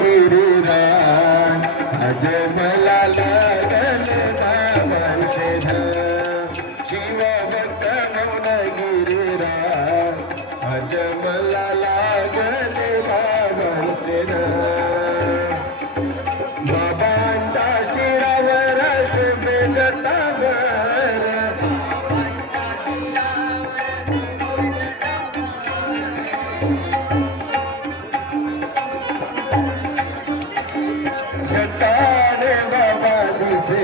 गिरिराज अज मला लागल बाबांचे धाम. शिवभक्त गिरिराज अज मला लागल बाबांचे धाम. बाबांच्या शिरावर शुभे जटावर जटारे बाबा दिसे